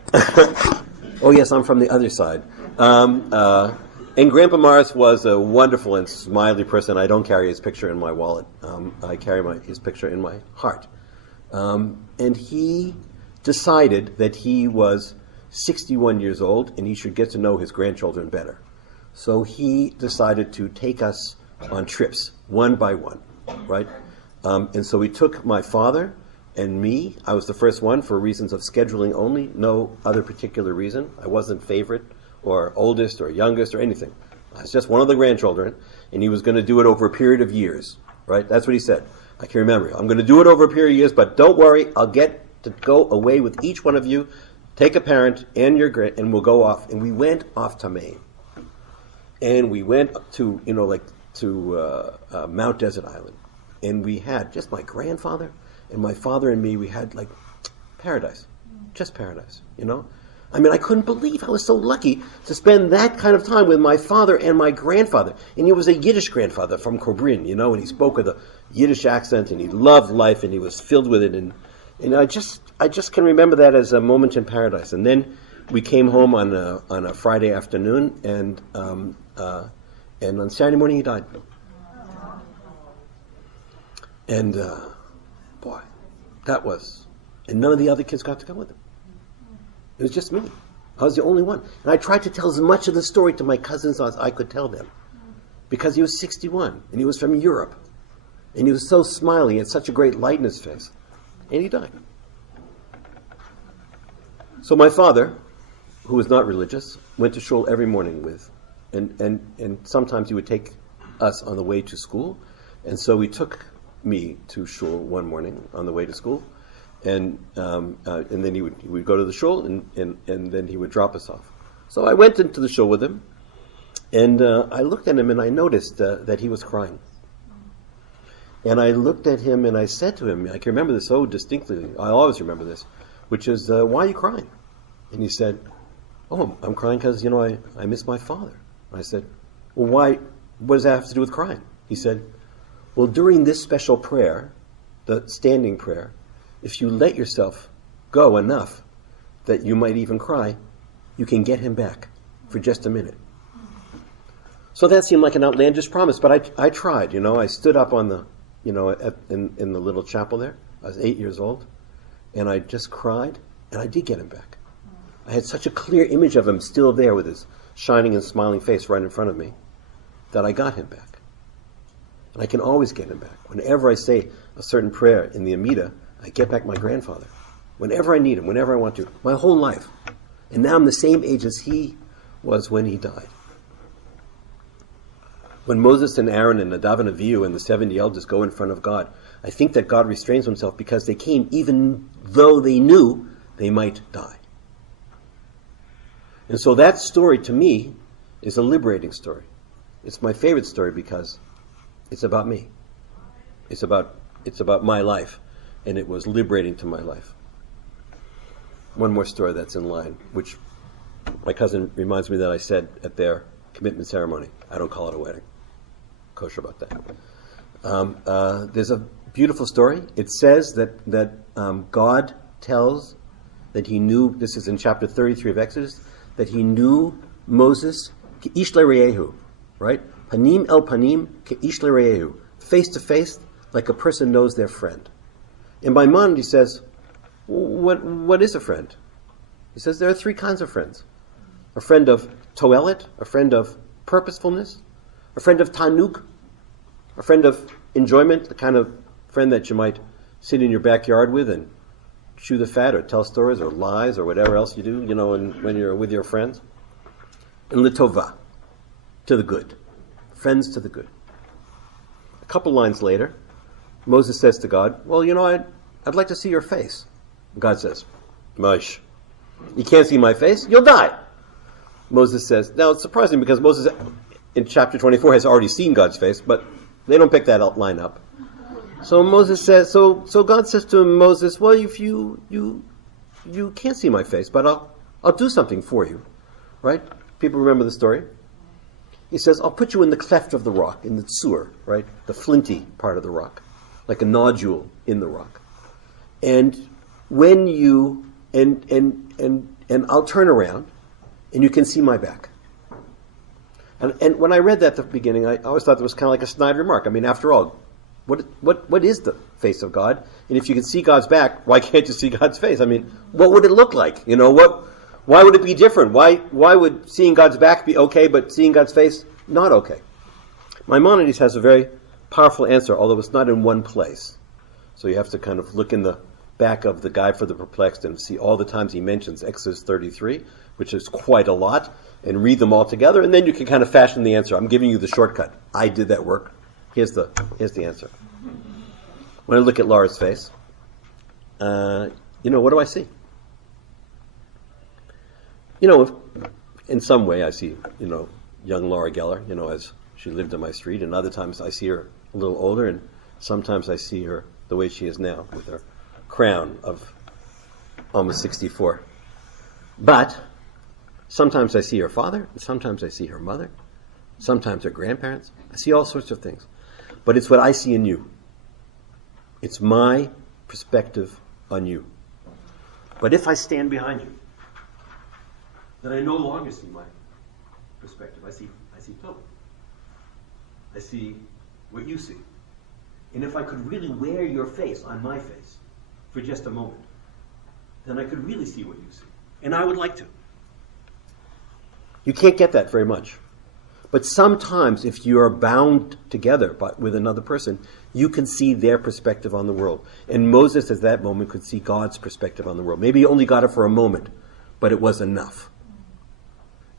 Oh yes, I'm from the other side. And Grandpa Morris was a wonderful and smiley person. I don't carry his picture in my wallet. I carry his picture in my heart. And he decided that he was 61 years old and he should get to know his grandchildren better. So he decided to take us on trips, one by one, right? And so he took my father and me. I was the first one for reasons of scheduling only, no other particular reason. I wasn't favorite or oldest or youngest or anything. I was just one of the grandchildren, and he was going to do it over a period of years, right? That's what he said. I can remember. I'm going to do it over a period of years, but don't worry, I'll get to go away with each one of you, take a parent and and we'll go off. And we went off to Maine. And we went to, Mount Desert Island. And we had just my grandfather and my father and me, we had like paradise. Just paradise, I mean, I couldn't believe I was so lucky to spend that kind of time with my father and my grandfather. And he was a Yiddish grandfather from Kobrin, and he spoke with a Yiddish accent, and he loved life, and he was filled with it. And I just can remember that as a moment in paradise. And then we came home on a Friday afternoon, and on Saturday morning he died. And boy, and none of the other kids got to come with him. It was just me. I was the only one. And I tried to tell as much of the story to my cousins as I could tell them. Because he was 61, and he was from Europe. And he was so smiling, he had such a great light in his face. And he died. So my father, who was not religious, went to shul every morning and sometimes he would take us on the way to school. And so he took me to shul one morning on the way to school. And then he would go to the shul, and then he would drop us off. So I went into the shul with him, and I looked at him, and I noticed that he was crying. And I looked at him, and I said to him, I can remember this so distinctly, I always remember this, which is, why are you crying? And he said, oh, I'm crying because, I miss my father. I said, well, why? What does that have to do with crying? He said, well, during this special prayer, the standing prayer, if you let yourself go enough that you might even cry, you can get him back for just a minute. So that seemed like an outlandish promise, but I tried. I stood up on the, in the little chapel there. I was 8 years old, and I just cried, and I did get him back. I had such a clear image of him still there with his shining and smiling face right in front of me that I got him back. And I can always get him back. Whenever I say a certain prayer in the Amida, I get back my grandfather. Whenever I need him, whenever I want to, my whole life. And now I'm the same age as he was when he died. When Moses and Aaron and Nadav and Avihu and the 70 elders go in front of God, I think that God restrains himself because they came even though they knew they might die. And so that story to me is a liberating story. It's my favorite story because it's about me. It's about my life, and it was liberating to my life. One more story that's in line, which my cousin reminds me that I said at their commitment ceremony. I don't call it a wedding. Kosher about that. There's a beautiful story. It says that God tells that he knew, this is in chapter 33 of Exodus, that he knew Moses, ke'ish le're'ehu, right? Panim el panim, ke'ish le're'ehu, face to face, like a person knows their friend. In Maimonides, he says, what is a friend? He says there are three kinds of friends. A friend of toelet, a friend of purposefulness, a friend of tanuk, a friend of enjoyment, the kind of friend that you might sit in your backyard with and chew the fat or tell stories or lies or whatever else you do, when you're with your friends. And litova, to the good. Friends to the good. A couple lines later, Moses says to God, well, I'd like to see your face. God says, Mush, you can't see my face, you'll die. Moses says, now it's surprising because Moses in chapter 24 has already seen God's face, but they don't pick that line up. So Moses says, so God says to Moses, well, if you can't see my face, but I'll do something for you, right? People remember the story. He says, I'll put you in the cleft of the rock, in the tsur, right? The flinty part of the rock, like a nodule in the rock. And when you, and I'll turn around, and you can see my back. And when I read that at the beginning, I always thought that was kind of like a snide remark. I mean, after all, what is the face of God? And if you can see God's back, why can't you see God's face? I mean, what would it look like? Why would it be different? Why would seeing God's back be okay, but seeing God's face not okay? Maimonides has a very powerful answer, although it's not in one place. So you have to kind of look in the back of the Guide for the Perplexed and see all the times he mentions Exodus 33, which is quite a lot, and read them all together, and then you can kind of fashion the answer. I'm giving you the shortcut. I did that work. Here's the answer. When I look at Laura's face, what do I see? In some way I see, young Laura Geller, as she lived on my street, and other times I see her a little older, and sometimes I see her the way she is now, with her crown of almost 64. But sometimes I see her father, and sometimes I see her mother, sometimes her grandparents. I see all sorts of things. But it's what I see in you. It's my perspective on you. But if I stand behind you, then I no longer see my perspective. I see Philip. I see what you see. And if I could really wear your face on my face for just a moment, then I could really see what you see. And I would like to. You can't get that very much. But sometimes if you are bound together with another person, you can see their perspective on the world. And Moses at that moment could see God's perspective on the world. Maybe he only got it for a moment, but it was enough.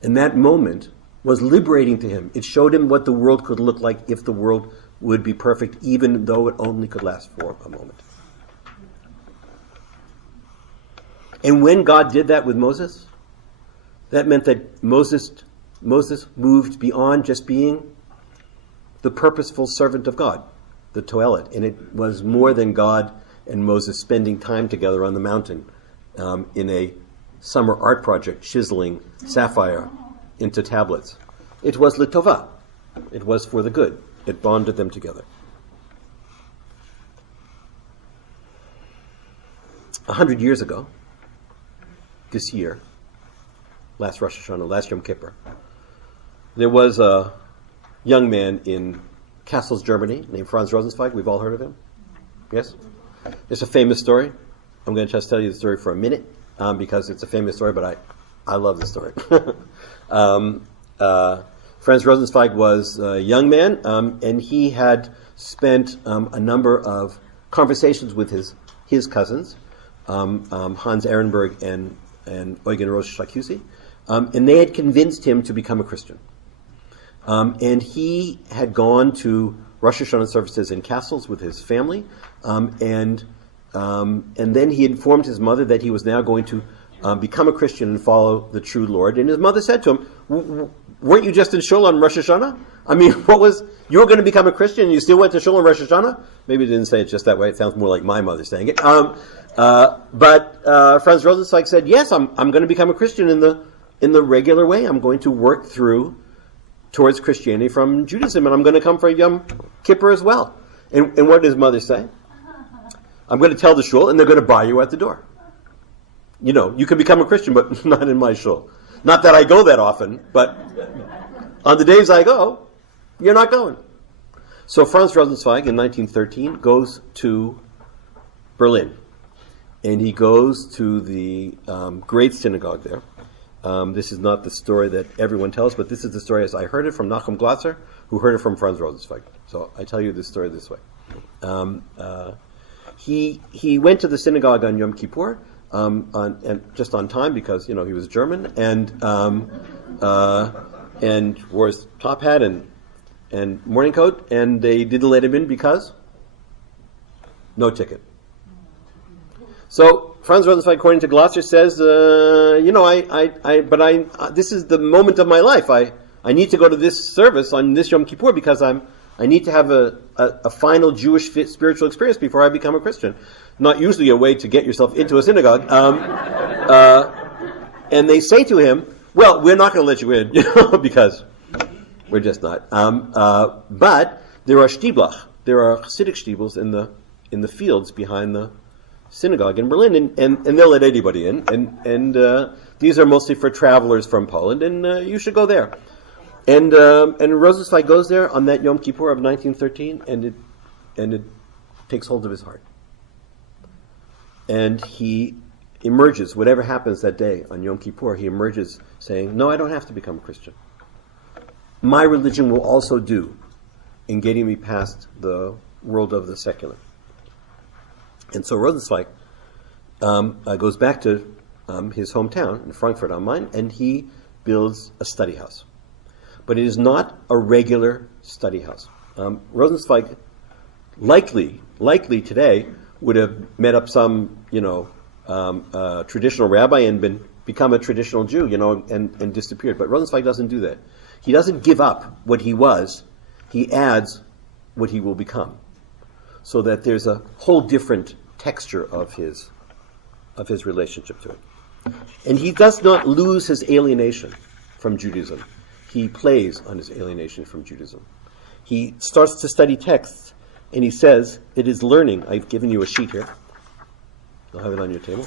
And that moment was liberating to him. It showed him what the world could look like if the world would be perfect, even though it only could last for a moment. And when God did that with Moses, that meant that Moses moved beyond just being the purposeful servant of God, the Toelet. And it was more than God and Moses spending time together on the mountain in a summer art project, chiseling sapphire into tablets. It was Litova. It was for the good. It bonded them together. 100 years ago, this year, last Rosh Hashanah, last Yom Kippur, there was a young man in Kassel, Germany, named Franz Rosenzweig. We've all heard of him? Yes? It's a famous story. I'm going to just tell you the story for a minute because it's a famous story, but I love the story. Franz Rosenzweig was a young man, and he had spent a number of conversations with his cousins, Hans Ehrenberg and Eugen Rosh-Shakusi, and they had convinced him to become a Christian. And he had gone to Rosh Hashanah services in Kassel with his family, and then he informed his mother that he was now going to become a Christian and follow the true Lord. And his mother said to him, weren't you just in Shul on Rosh Hashanah? I mean, you were going to become a Christian and you still went to Shul on Rosh Hashanah? Maybe he didn't say it just that way. It sounds more like my mother saying it. But Franz Rosenzweig said, yes, I'm going to become a Christian in the regular way. I'm going to work towards Christianity from Judaism, and I'm going to come for Yom Kippur as well. And what did his mother say? I'm going to tell the shul, and they're going to bar you at the door. You know, you can become a Christian, but not in my shul. Not that I go that often, but on the days I go, you're not going. So Franz Rosenzweig in 1913 goes to Berlin, and he goes to the great synagogue there. This is not the story that everyone tells, but this is the story as I heard it from Nachum Glatzer, who heard it from Franz Rosenzweig. So I tell you this story this way. He went to the synagogue on Yom Kippur, and just on time because he was German, and wore his top hat and morning coat, and they didn't let him in because no ticket. So Franz Rosenzweig, according to Glatzer, says, this is the moment of my life. I need to go to this service on this Yom Kippur because I need to have a final Jewish spiritual experience before I become a Christian. Not usually a way to get yourself into a synagogue. And they say to him, well, we're not going to let you in, because we're just not. But there are shtiblach, there are Hasidic shtibels in the fields behind the synagogue in Berlin, and they'll let anybody in. And these are mostly for travelers from Poland, and you should go there. And Rosenzweig goes there on that Yom Kippur of 1913, and it takes hold of his heart. And he emerges, whatever happens that day on Yom Kippur, he emerges saying, no, I don't have to become a Christian. My religion will also do in getting me past the world of the secular. And so Rosenzweig goes back to his hometown in Frankfurt am Main, and he builds a study house. But it is not a regular study house. Rosenzweig likely today would have met up some, traditional rabbi and become a traditional Jew, and disappeared. But Rosenzweig doesn't do that. He doesn't give up what he was. He adds what he will become, so that there's a whole different texture of his relationship to it. And he does not lose his alienation from Judaism. He plays on his alienation from Judaism. He starts to study texts, and he says, it is learning. I've given you a sheet here. I'll have it on your table.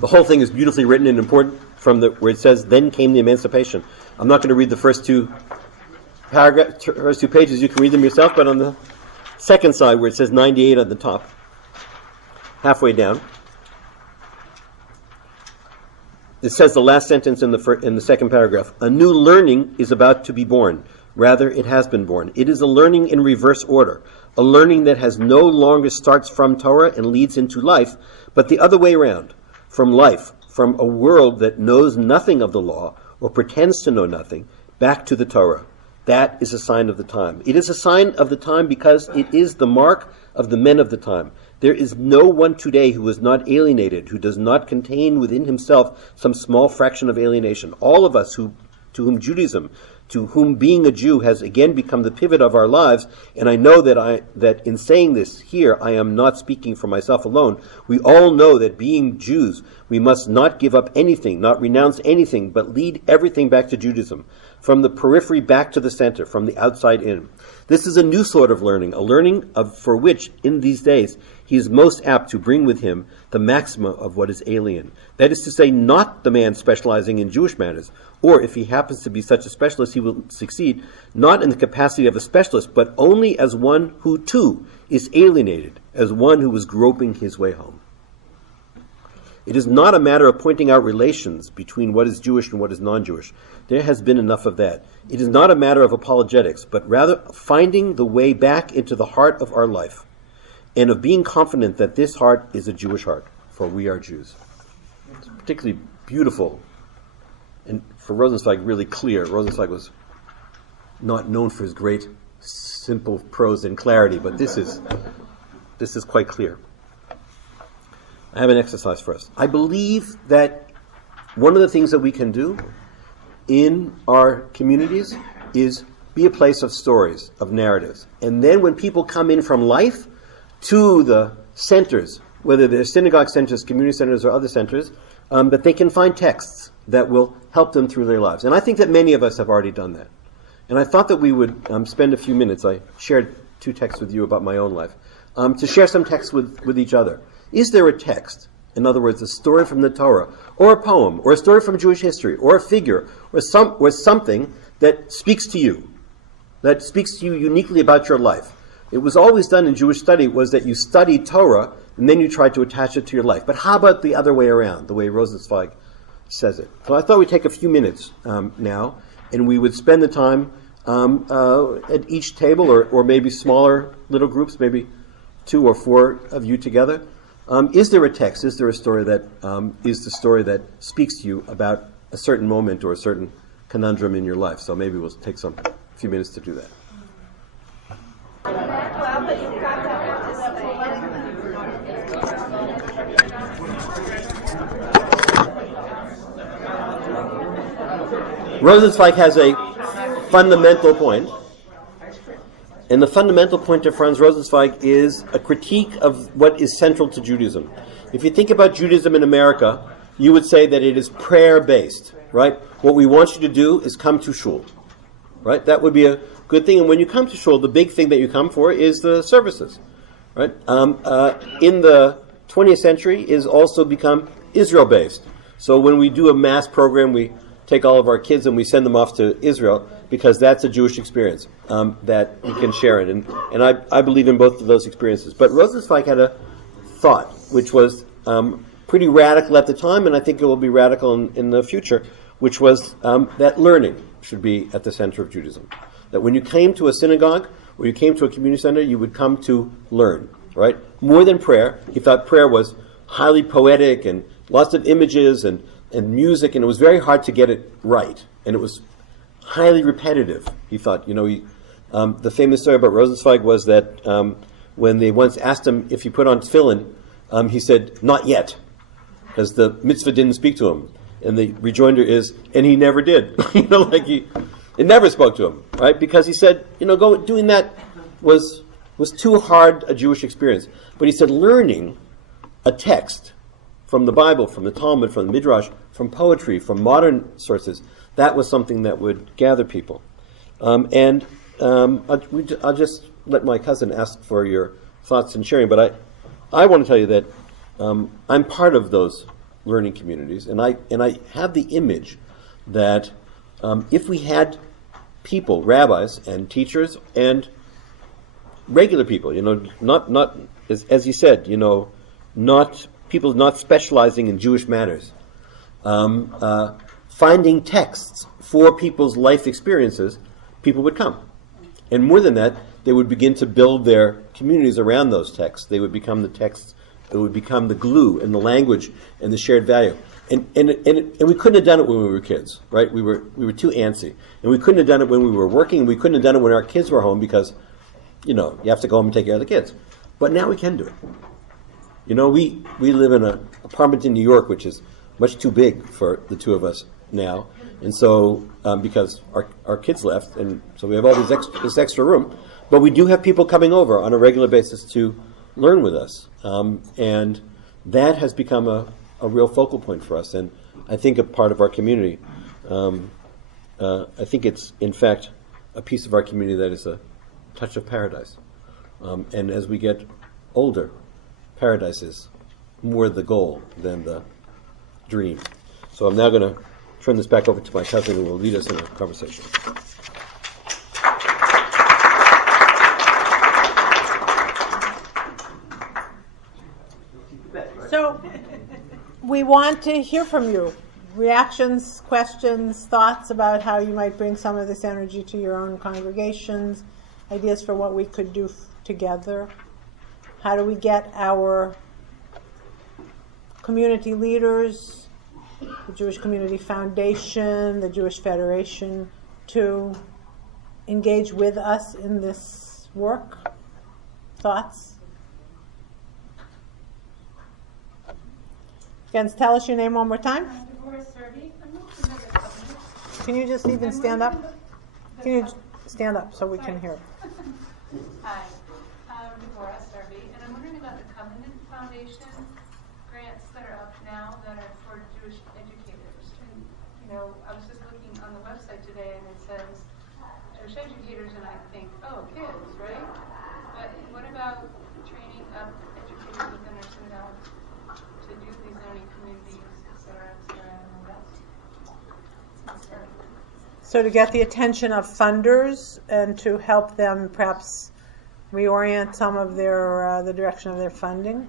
The whole thing is beautifully written and important from where it says, then came the emancipation. I'm not going to read the first two paragraph, first 2 pages, you can read them yourself, but on the second side where it says 98 at the top, halfway down, it says the last sentence in the second paragraph. A new learning is about to be born. Rather, it has been born. It is a learning in reverse order, a learning that has no longer starts from Torah and leads into life, but the other way around, from life, from a world that knows nothing of the law or pretends to know nothing, back to the Torah. That is a sign of the time. It is a sign of the time because it is the mark of the men of the time. There is no one today who is not alienated, who does not contain within himself some small fraction of alienation. All of us to whom Judaism, to whom being a Jew has again become the pivot of our lives, and I know that in saying this here, I am not speaking for myself alone. We all know that being Jews, we must not give up anything, not renounce anything, but lead everything back to Judaism, from the periphery back to the center, from the outside in. This is a new sort of learning, a learning for which, in these days, he is most apt to bring with him the maxima of what is alien. That is to say, not the man specializing in Jewish matters, or if he happens to be such a specialist, he will succeed, not in the capacity of a specialist, but only as one who, too, is alienated, as one who is groping his way home. It is not a matter of pointing out relations between what is Jewish and what is non-Jewish. There has been enough of that. It is not a matter of apologetics, but rather finding the way back into the heart of our life, and of being confident that this heart is a Jewish heart, for we are Jews. It's particularly beautiful, and for Rosenzweig, really clear. Rosenzweig was not known for his great, simple prose and clarity, but this is quite clear. I have an exercise for us. I believe that one of the things that we can do in our communities is be a place of stories, of narratives. And then when people come in from life to the centers, whether they're synagogue centers, community centers, or other centers, that they can find texts that will help them through their lives. And I think that many of us have already done that. And I thought that we would spend a few minutes, I shared 2 texts with you about my own life, to share some texts with each other. Is there a text, in other words, a story from the Torah, or a poem, or a story from Jewish history, or a figure, or something that speaks to you uniquely about your life? It was always done in Jewish study, was that you studied Torah, and then you tried to attach it to your life. But how about the other way around, the way Rosenzweig says it? So I thought we'd take a few minutes now, and we would spend the time at each table, or maybe smaller little groups, maybe 2 or 4 of you together. Is there a text, is there a story that is the story that speaks to you about a certain moment or a certain conundrum in your life? So maybe we'll take a few minutes to do that. Rosenzweig has a fundamental point. And the fundamental point of Franz Rosenzweig is a critique of what is central to Judaism. If you think about Judaism in America, you would say that it is prayer-based, right? What we want you to do is come to shul, right? That would be a good thing. And when you come to shul, the big thing that you come for is the services, right? In the 20th century, is also become Israel-based. So when we do a mass program, we take all of our kids and we send them off to Israel, because that's a Jewish experience that we can share it. And I believe in both of those experiences. But Rosenzweig had a thought, which was pretty radical at the time, and I think it will be radical in the future, which was that learning should be at the center of Judaism. That when you came to a synagogue, or you came to a community center, you would come to learn, right? More than prayer. He thought prayer was highly poetic and lots of images and music, and it was very hard to get it right. And it was highly repetitive, he thought. The famous story about Rosenzweig was that when they once asked him if he put on tefillin, he said, "Not yet," because the mitzvah didn't speak to him. And the rejoinder is, and he never did. It never spoke to him, right? Because he said, doing that was too hard a Jewish experience. But he said, learning a text from the Bible, from the Talmud, from the Midrash, from poetry, from modern sources, that was something that would gather people. I'll just let my cousin ask for your thoughts and sharing, but I want to tell you that I'm part of those learning communities, and I have the image that if we had people, rabbis and teachers and regular people, not as you said, not people not specializing in Jewish matters, finding texts for people's life experiences, people would come. And more than that, they would begin to build their communities around those texts. They would become the texts, it would become the glue and the language and the shared value. And we couldn't have done it when we were kids, right? We were too antsy. And we couldn't have done it when we were working. We couldn't have done it when our kids were home because, you have to go home and take care of the kids. But now we can do it. We live in an apartment in New York, which is much too big for the two of us now. And so, because our kids left, and so we have all this extra room. But we do have people coming over on a regular basis to learn with us. And that has become a real focal point for us, and I think a part of our community. I think it's, in fact, a piece of our community that is a touch of paradise. And as we get older, paradise is more the goal than the dream. So I'm now going to turn this back over to my cousin who will lead us in a conversation. So we want to hear from you. Reactions, questions, thoughts about how you might bring some of this energy to your own congregations, ideas for what we could do together. How do we get our community leaders, the Jewish Community Foundation, the UJA-Federation, to engage with us in this work? Thoughts? Again, tell us your name one more time. Can you just even stand up? Can you stand up so we can hear? Hi, I'm Rabbi Laura Geller, and I'm wondering about the Covenant Foundation grants that are up now that are for Jewish educators. And, I was just looking on the website today, and it says Jewish educators, and I think, oh, kids, right? But what about training up educators within our synagogue to do these learning communities, et cetera, and that's So to get the attention of funders and to help them perhaps reorient some of their the direction of their funding.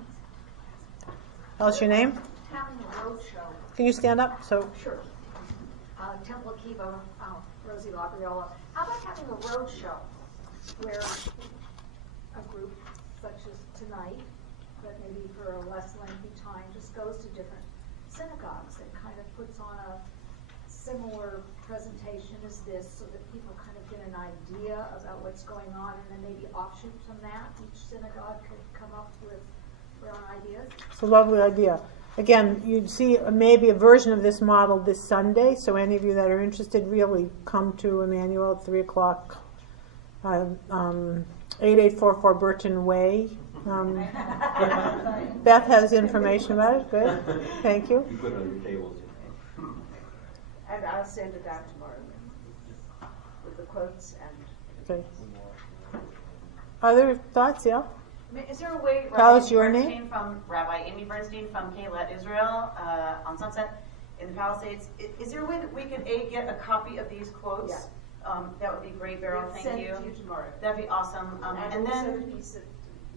Tell us your name. Having a road show. Can you stand up? So Sure. Temple Kiva, Rosie Labriola. How about having a road show where a group such as tonight, but maybe for a less lengthy time, just goes to different synagogues and kind of puts on a similar presentation as this so that people kind of get an idea about what's going on, and then maybe offshoot from that, each synagogue could come up with their own ideas? it's a lovely idea. Again, you'd see maybe a version of this model this Sunday, so any of you that are interested, really come to Emanuel at 3 o'clock, 8844 Burton Way. Beth has information about it. Good. Thank you. You put it on your tables. And I'll send it out tomorrow with the quotes and. Okay. Other thoughts? Yeah. Is there a way, Tell us your name. Rabbi Amy Bernstein from Keilat Israel on Sunset in the Palisades, is there a way that we could get a copy of these quotes? Yeah. That would be great, Beryl. We'll Thank send you. it to you tomorrow. That'd be awesome. And also then, the piece that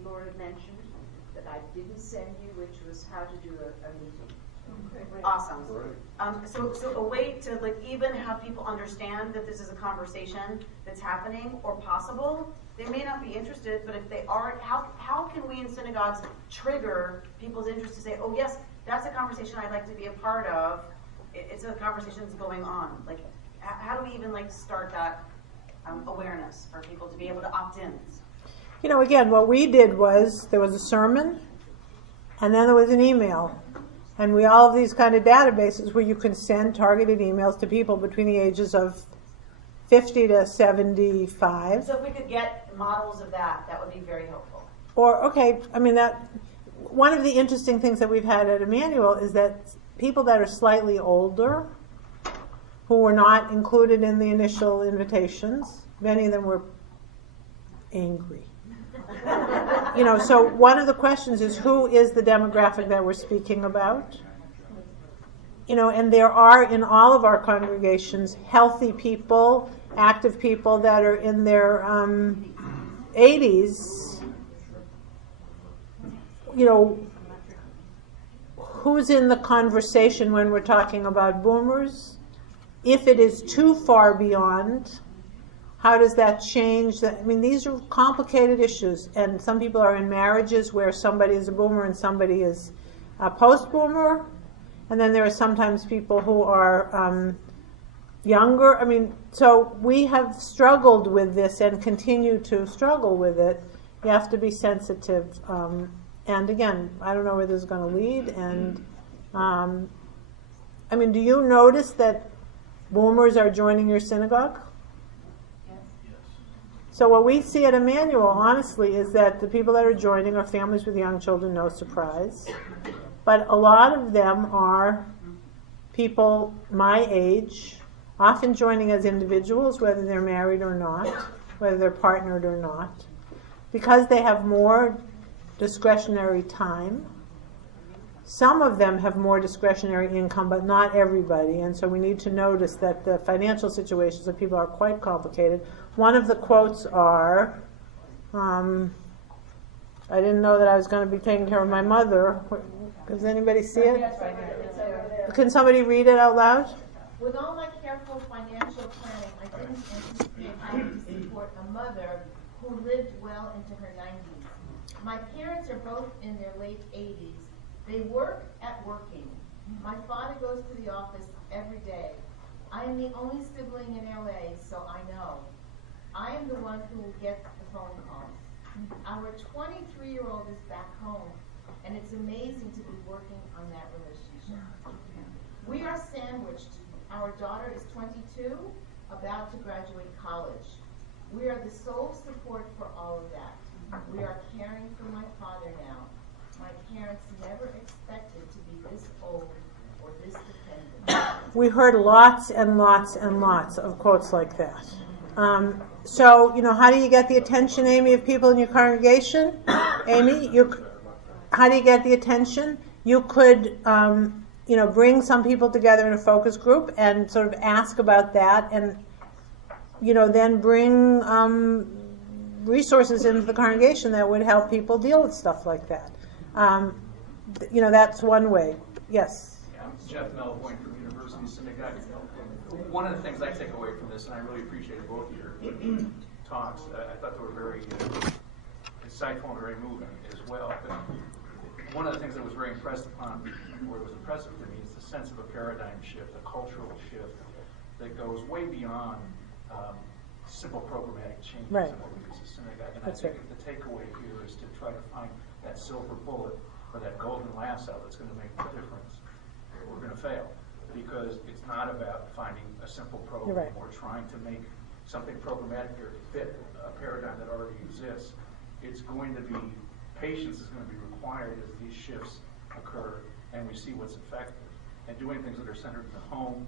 Laura mentioned that I didn't send you, which was how to do a meeting. awesome. So a way to even have people understand that this is a conversation that's happening or possible. They may not be interested, but if they are, how can we in synagogues trigger people's interest to say, oh yes, that's a conversation I'd like to be a part of. It's a conversation that's going on. How do we even start that awareness for people to be able to opt in? Again, what we did was there was a sermon, and then there was an email. And we all have these kind of databases where you can send targeted emails to people between the ages of 50 to 75. So if we could get models of that, that would be very helpful. Or, one of the interesting things that we've had at Emanuel is that people that are slightly older, who were not included in the initial invitations, many of them were angry. So one of the questions is, who is the demographic that we're speaking about? And there are in all of our congregations healthy people active people that are in their 80s, you know, who's in the conversation when we're talking about boomers? If it is too far beyond, how does that change? I mean, these are complicated issues, and some people are in marriages where somebody is a boomer and somebody is a post-boomer, and then there are sometimes people who are younger. I mean, so we have struggled with this and continue to struggle with it. You have to be sensitive. And again, I don't know where this is going to lead. And I mean, do you notice that boomers are joining your synagogue? Yes. So what we see at Emanuel, honestly, is that the people that are joining are families with young children, no surprise. But a lot of them are people my age, often joining as individuals, whether they're married or not, whether they're partnered or not, because they have more discretionary time. Some of them have more discretionary income, but not everybody, and so we need to notice that the financial situations of people are quite complicated. One of the quotes are, I didn't know that I was going to be taking care of my mother. Does anybody see it? Yes, I do. Can somebody read it out loud? With all my careful financial planning, I didn't anticipate having to support a mother who lived well into her 90s. My parents are both in their late 80s. They work at working. My father goes to the office every day. I am the only sibling in LA, so I know. I am the one who will get the phone calls. Our 23-year-old is back home, and it's amazing to be working on that relationship. We are sandwiched. Our daughter is 22, about to graduate college. We are the sole support for all of that. We are caring for my father now. My parents never expected to be this old or this dependent. We heard lots and lots and lots of quotes like that. So, you know, how do you get the attention, Amy, of people in your congregation? Amy, how do you get the attention? You could, you know, bring some people together in a focus group and sort of ask about that, and, you know, then bring resources into the congregation that would help people deal with stuff like that. You know, that's one way. Yes? Yeah, I'm Jeff Melvoin from University Synagogue. One of the things I take away from this, and I really appreciated both of your talks, I thought they were very insightful and very moving as well. But one of the things that was very impressed upon me, or was impressive to me, is the sense of a paradigm shift, a cultural shift that goes way beyond simple programmatic changes Right. in what we do as a synagogue. And That's I think right. the takeaway here is to try to find that silver bullet or that golden lasso that's going to make the difference. We're going to fail because it's not about finding a simple program You're right. or trying to make something programmatic or fit a paradigm that already exists. It's going to be, patience is going to be required as these shifts occur and we see what's effective. And doing things that are centered in the home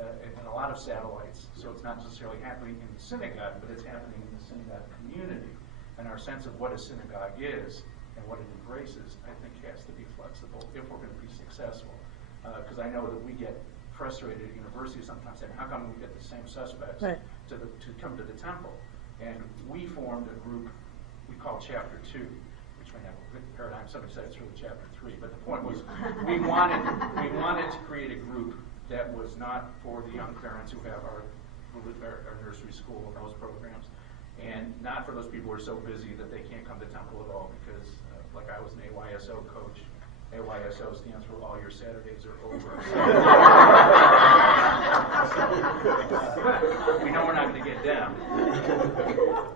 and a lot of satellites. So it's not necessarily happening in the synagogue, but it's happening in the synagogue community. And our sense of what a synagogue is and what it embraces, I think, has to be flexible if we're going to be successful. Because I know that we get frustrated at universities sometimes saying, how come we get the same suspects Right. to come to the temple? And we formed a group we call Chapter 2, which may have a good paradigm. Somebody said it's really Chapter 3. But the point was we wanted to create a group that was not for the young parents who have our nursery school and those programs, and not for those people who are so busy that they can't come to temple at all because, like I was an AYSO coach, AYSO stands for All Your Saturdays Are Over. We know we're not going to get them.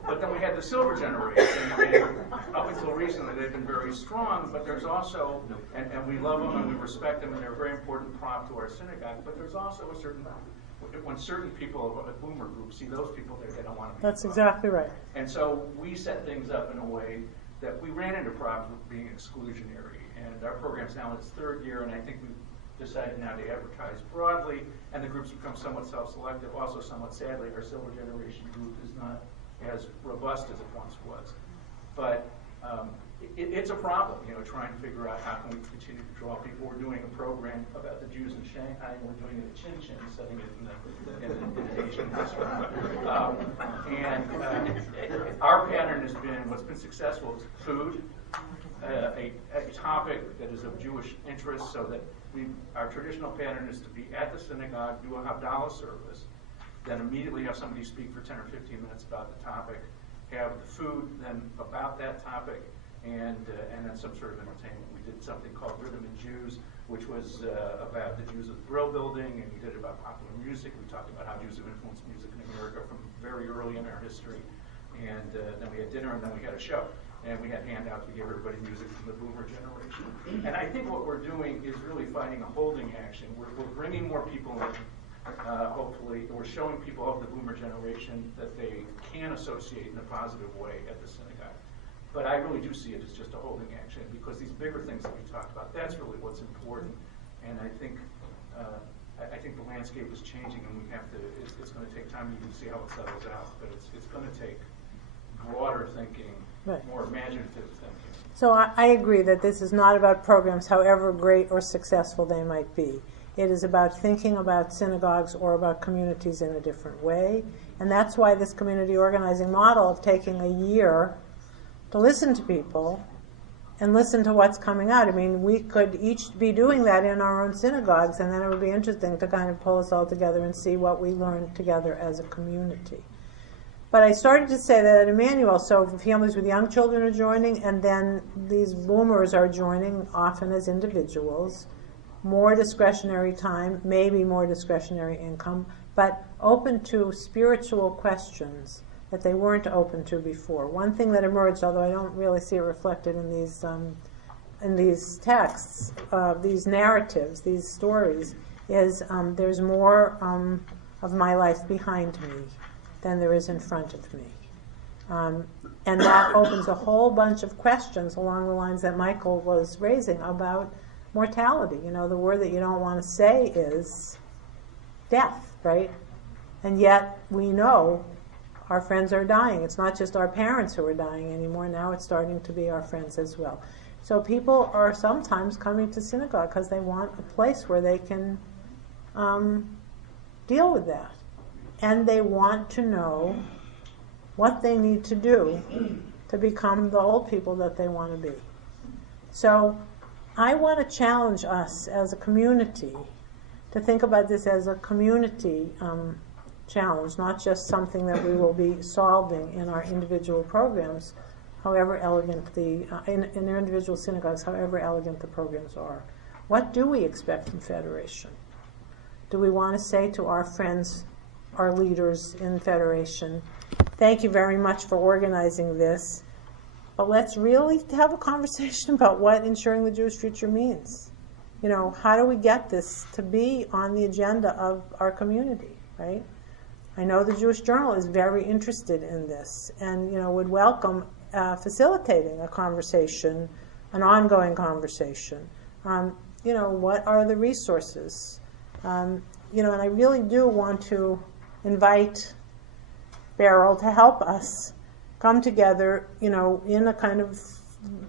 But then we had the Silver Generation, and up until recently they've been very strong, but there's also, and we love them and we respect them and they're a very important prop to our synagogue, but there's also a certain, when certain people of a boomer group see those people, they don't want to be That's involved. exactly right. And so we set things up in a way that we ran into problems with being exclusionary. And our program's now in its third year, and I think we've decided now to advertise broadly, and the groups become somewhat self-selective. Also, somewhat sadly, our Silver Generation group is not as robust as it once was. But it's a problem, trying to figure out how can we continue to draw people. We're doing a program about the Jews in Shanghai, and we're doing it at Chin Chin, setting it in an Asian restaurant. Our pattern has been, what's been successful is food, a topic that is of Jewish interest, so that our traditional pattern is to be at the synagogue, do a Havdalah service, then immediately have somebody speak for 10 or 15 minutes about the topic, have the food then about that topic, and then some sort of entertainment. We did something called Rhythm and Jews, which was about the Jews of the Brill Building, and we did it about popular music. We talked about how Jews have influenced music in America from very early in our history. And then we had dinner, and then we had a show. And we had handouts. We gave everybody music from the boomer generation. And I think what we're doing is really finding a holding action. We're bringing more people in, hopefully. We're showing people of the boomer generation that they can associate in a positive way at the synagogue. But I really do see it as just a holding action, because these bigger things that we talked about, that's really what's important. And I think the landscape is changing, and we have to. It's going to take time to even see how it settles out. But it's going to take broader thinking, right, more imaginative thinking. So I agree that this is not about programs, however great or successful they might be. It is about thinking about synagogues or about communities in a different way. And that's why this community organizing model of taking a year to listen to people and listen to what's coming out. I mean, we could each be doing that in our own synagogues, and then it would be interesting to kind of pull us all together and see what we learned together as a community. But I started to say that at Emanuel, so families with young children are joining, and then these boomers are joining, often as individuals. More discretionary time, maybe more discretionary income, but open to spiritual questions that they weren't open to before. One thing that emerged, although I don't really see it reflected in these texts, these narratives, these stories, is there's more of my life behind me than there is in front of me. And that opens a whole bunch of questions along the lines that Michael was raising about mortality. The word that you don't want to say is death, right? And yet we know our friends are dying. It's not just our parents who are dying anymore. Now it's starting to be our friends as well. So people are sometimes coming to synagogue because they want a place where they can deal with that. And they want to know what they need to do to become the old people that they want to be. So I want to challenge us as a community to think about this as a community challenge, not just something that we will be solving in our individual programs, however elegant in our individual synagogues, however elegant the programs are. What do we expect from Federation? Do we want to say to our friends, our leaders in Federation, thank you very much for organizing this, but let's really have a conversation about what ensuring the Jewish future means. How do we get this to be on the agenda of our community, right? I know the Jewish Journal is very interested in this and, would welcome facilitating a conversation, an ongoing conversation. What are the resources? And I really do want to invite Beryl to help us come together, in a kind of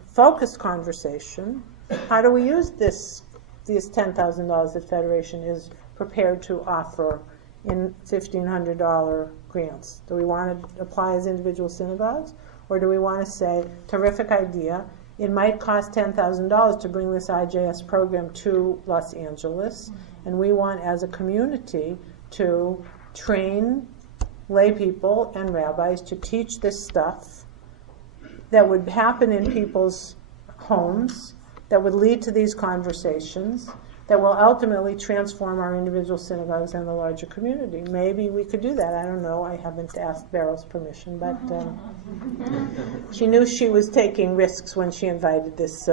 focused conversation. How do we use these $10,000 that Federation is prepared to offer in $1,500 grants? Do we want to apply as individual synagogues? Or do we want to say, terrific idea, it might cost $10,000 to bring this IJS program to Los Angeles, and we want as a community to train lay people and rabbis to teach this stuff that would happen in people's homes, that would lead to these conversations, that will ultimately transform our individual synagogues and the larger community. Maybe we could do that. I don't know. I haven't asked Beryl's permission, but she knew she was taking risks when she invited this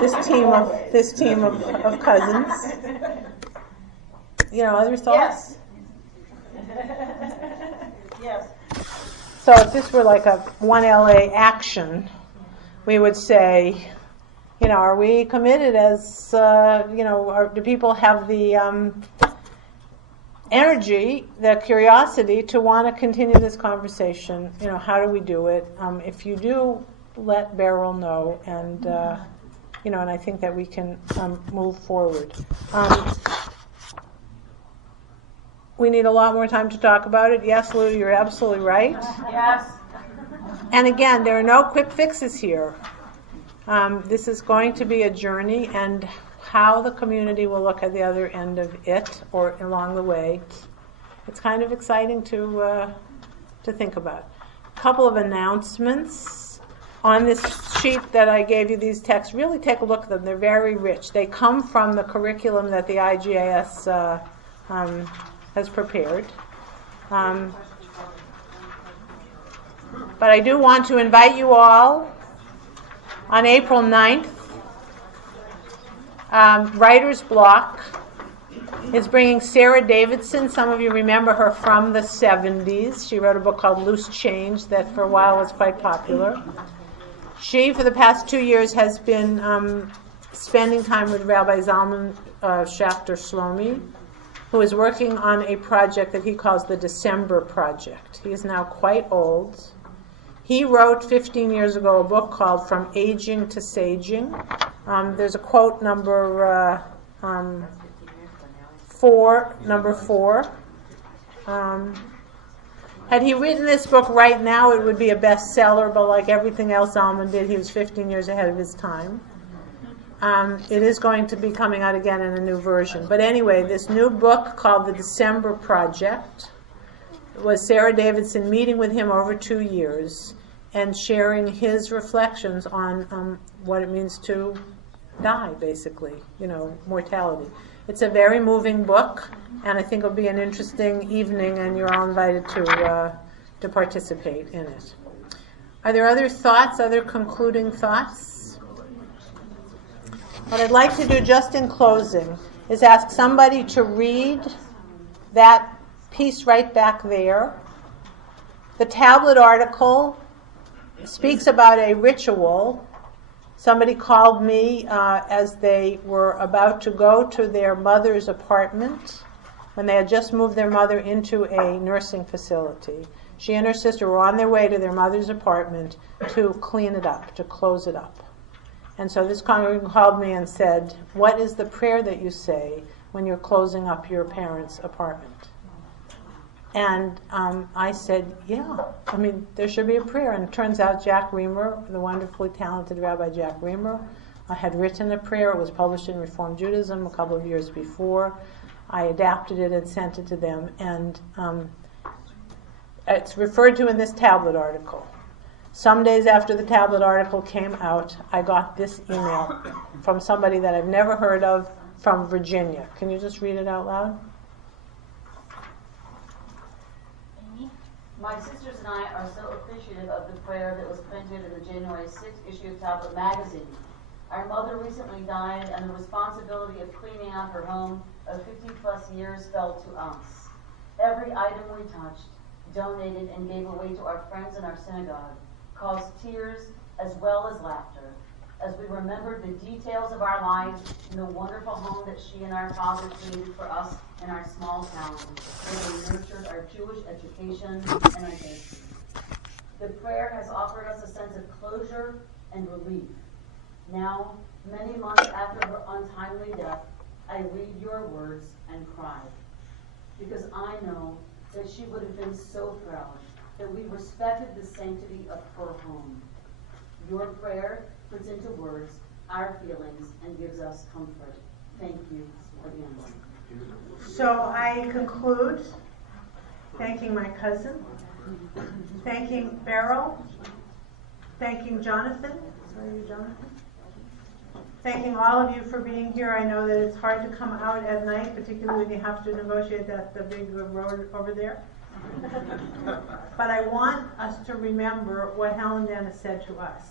this team of cousins. Other thoughts? Yes. So if this were like a 1LA action, we would say, are we committed as, do people have the energy, the curiosity to want to continue this conversation? How do we do it? If you do, let Beryl know, and and I think that we can move forward. We need a lot more time to talk about it. Yes, Lou, you're absolutely right. Yes. And again, there are no quick fixes here. This is going to be a journey, and how the community will look at the other end of it or along the way, it's kind of exciting to think about. A couple of announcements. On this sheet that I gave you, these texts, really take a look at them. They're very rich. They come from the curriculum that the IGAS has prepared. But I do want to invite you all on April 9th. Writer's Block is bringing Sarah Davidson. Some of you remember her from the 70s. She wrote a book called Loose Change that for a while was quite popular. She, for the past 2 years, has been spending time with Rabbi Zalman Schachter Shlomi, who is working on a project that he calls the December Project. He is now quite old. He wrote 15 years ago a book called From Aging to Saging. There's a quote number 4. Had he written this book right now, it would be a bestseller, but like everything else Zalman did, he was 15 years ahead of his time. It is going to be coming out again in a new version. But anyway, this new book called The December Project was Sarah Davidson meeting with him over 2 years and sharing his reflections on what it means to die, basically, mortality. It's a very moving book, and I think it'll be an interesting evening, and you're all invited to participate in it. Are there other thoughts, other concluding thoughts? What I'd like to do just in closing is ask somebody to read that piece right back there. The tablet article speaks about a ritual. Somebody called me as they were about to go to their mother's apartment when they had just moved their mother into a nursing facility. She and her sister were on their way to their mother's apartment to clean it up, to close it up. And so this congregant called me and said, "What is the prayer that you say when you're closing up your parents' apartment?" And I said, there should be a prayer. And it turns out Jack Reamer, the wonderfully talented Rabbi Jack Reamer, had written a prayer. It was published in Reform Judaism a couple of years before. I adapted it and sent it to them. And it's referred to in this tablet article. Some days after the tablet article came out, I got this email from somebody that I've never heard of from Virginia. Can you just read it out loud? My sisters and I are so appreciative of the prayer that was printed in the January 6th issue of Tablet magazine. Our mother recently died, and the responsibility of cleaning out her home of 50-plus years fell to us. Every item we touched, donated, and gave away to our friends in our synagogue caused tears as well as laughter as we remembered the details of our lives in the wonderful home that she and our father created for us in our small town, where they nurtured our Jewish education and identity. The prayer has offered us a sense of closure and relief. Now, many months after her untimely death, I read your words and cry, because I know that she would have been so proud that we respected the sanctity of her home. Your prayer puts into words our feelings and gives us comfort. Thank you again. So I conclude thanking my cousin, thanking Beryl, thanking Jonathan. Sorry, you, Jonathan. Thanking all of you for being here. I know that it's hard to come out at night, particularly when you have to negotiate the big road over there. But I want us to remember what Helen Dennis said to us.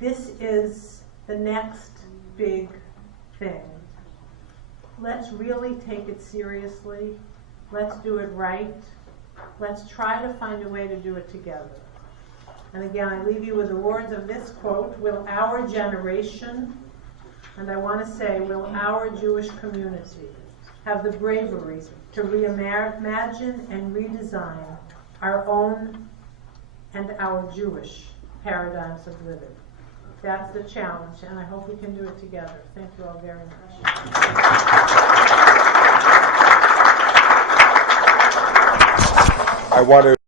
This is the next big thing. Let's really take it seriously. Let's do it right. Let's try to find a way to do it together. And again, I leave you with the words of this quote: will our generation, and I want to say, will our Jewish community have the bravery to reimagine and redesign our own and our Jewish paradigms of living. That's the challenge, and I hope we can do it together. Thank you all very much. I want to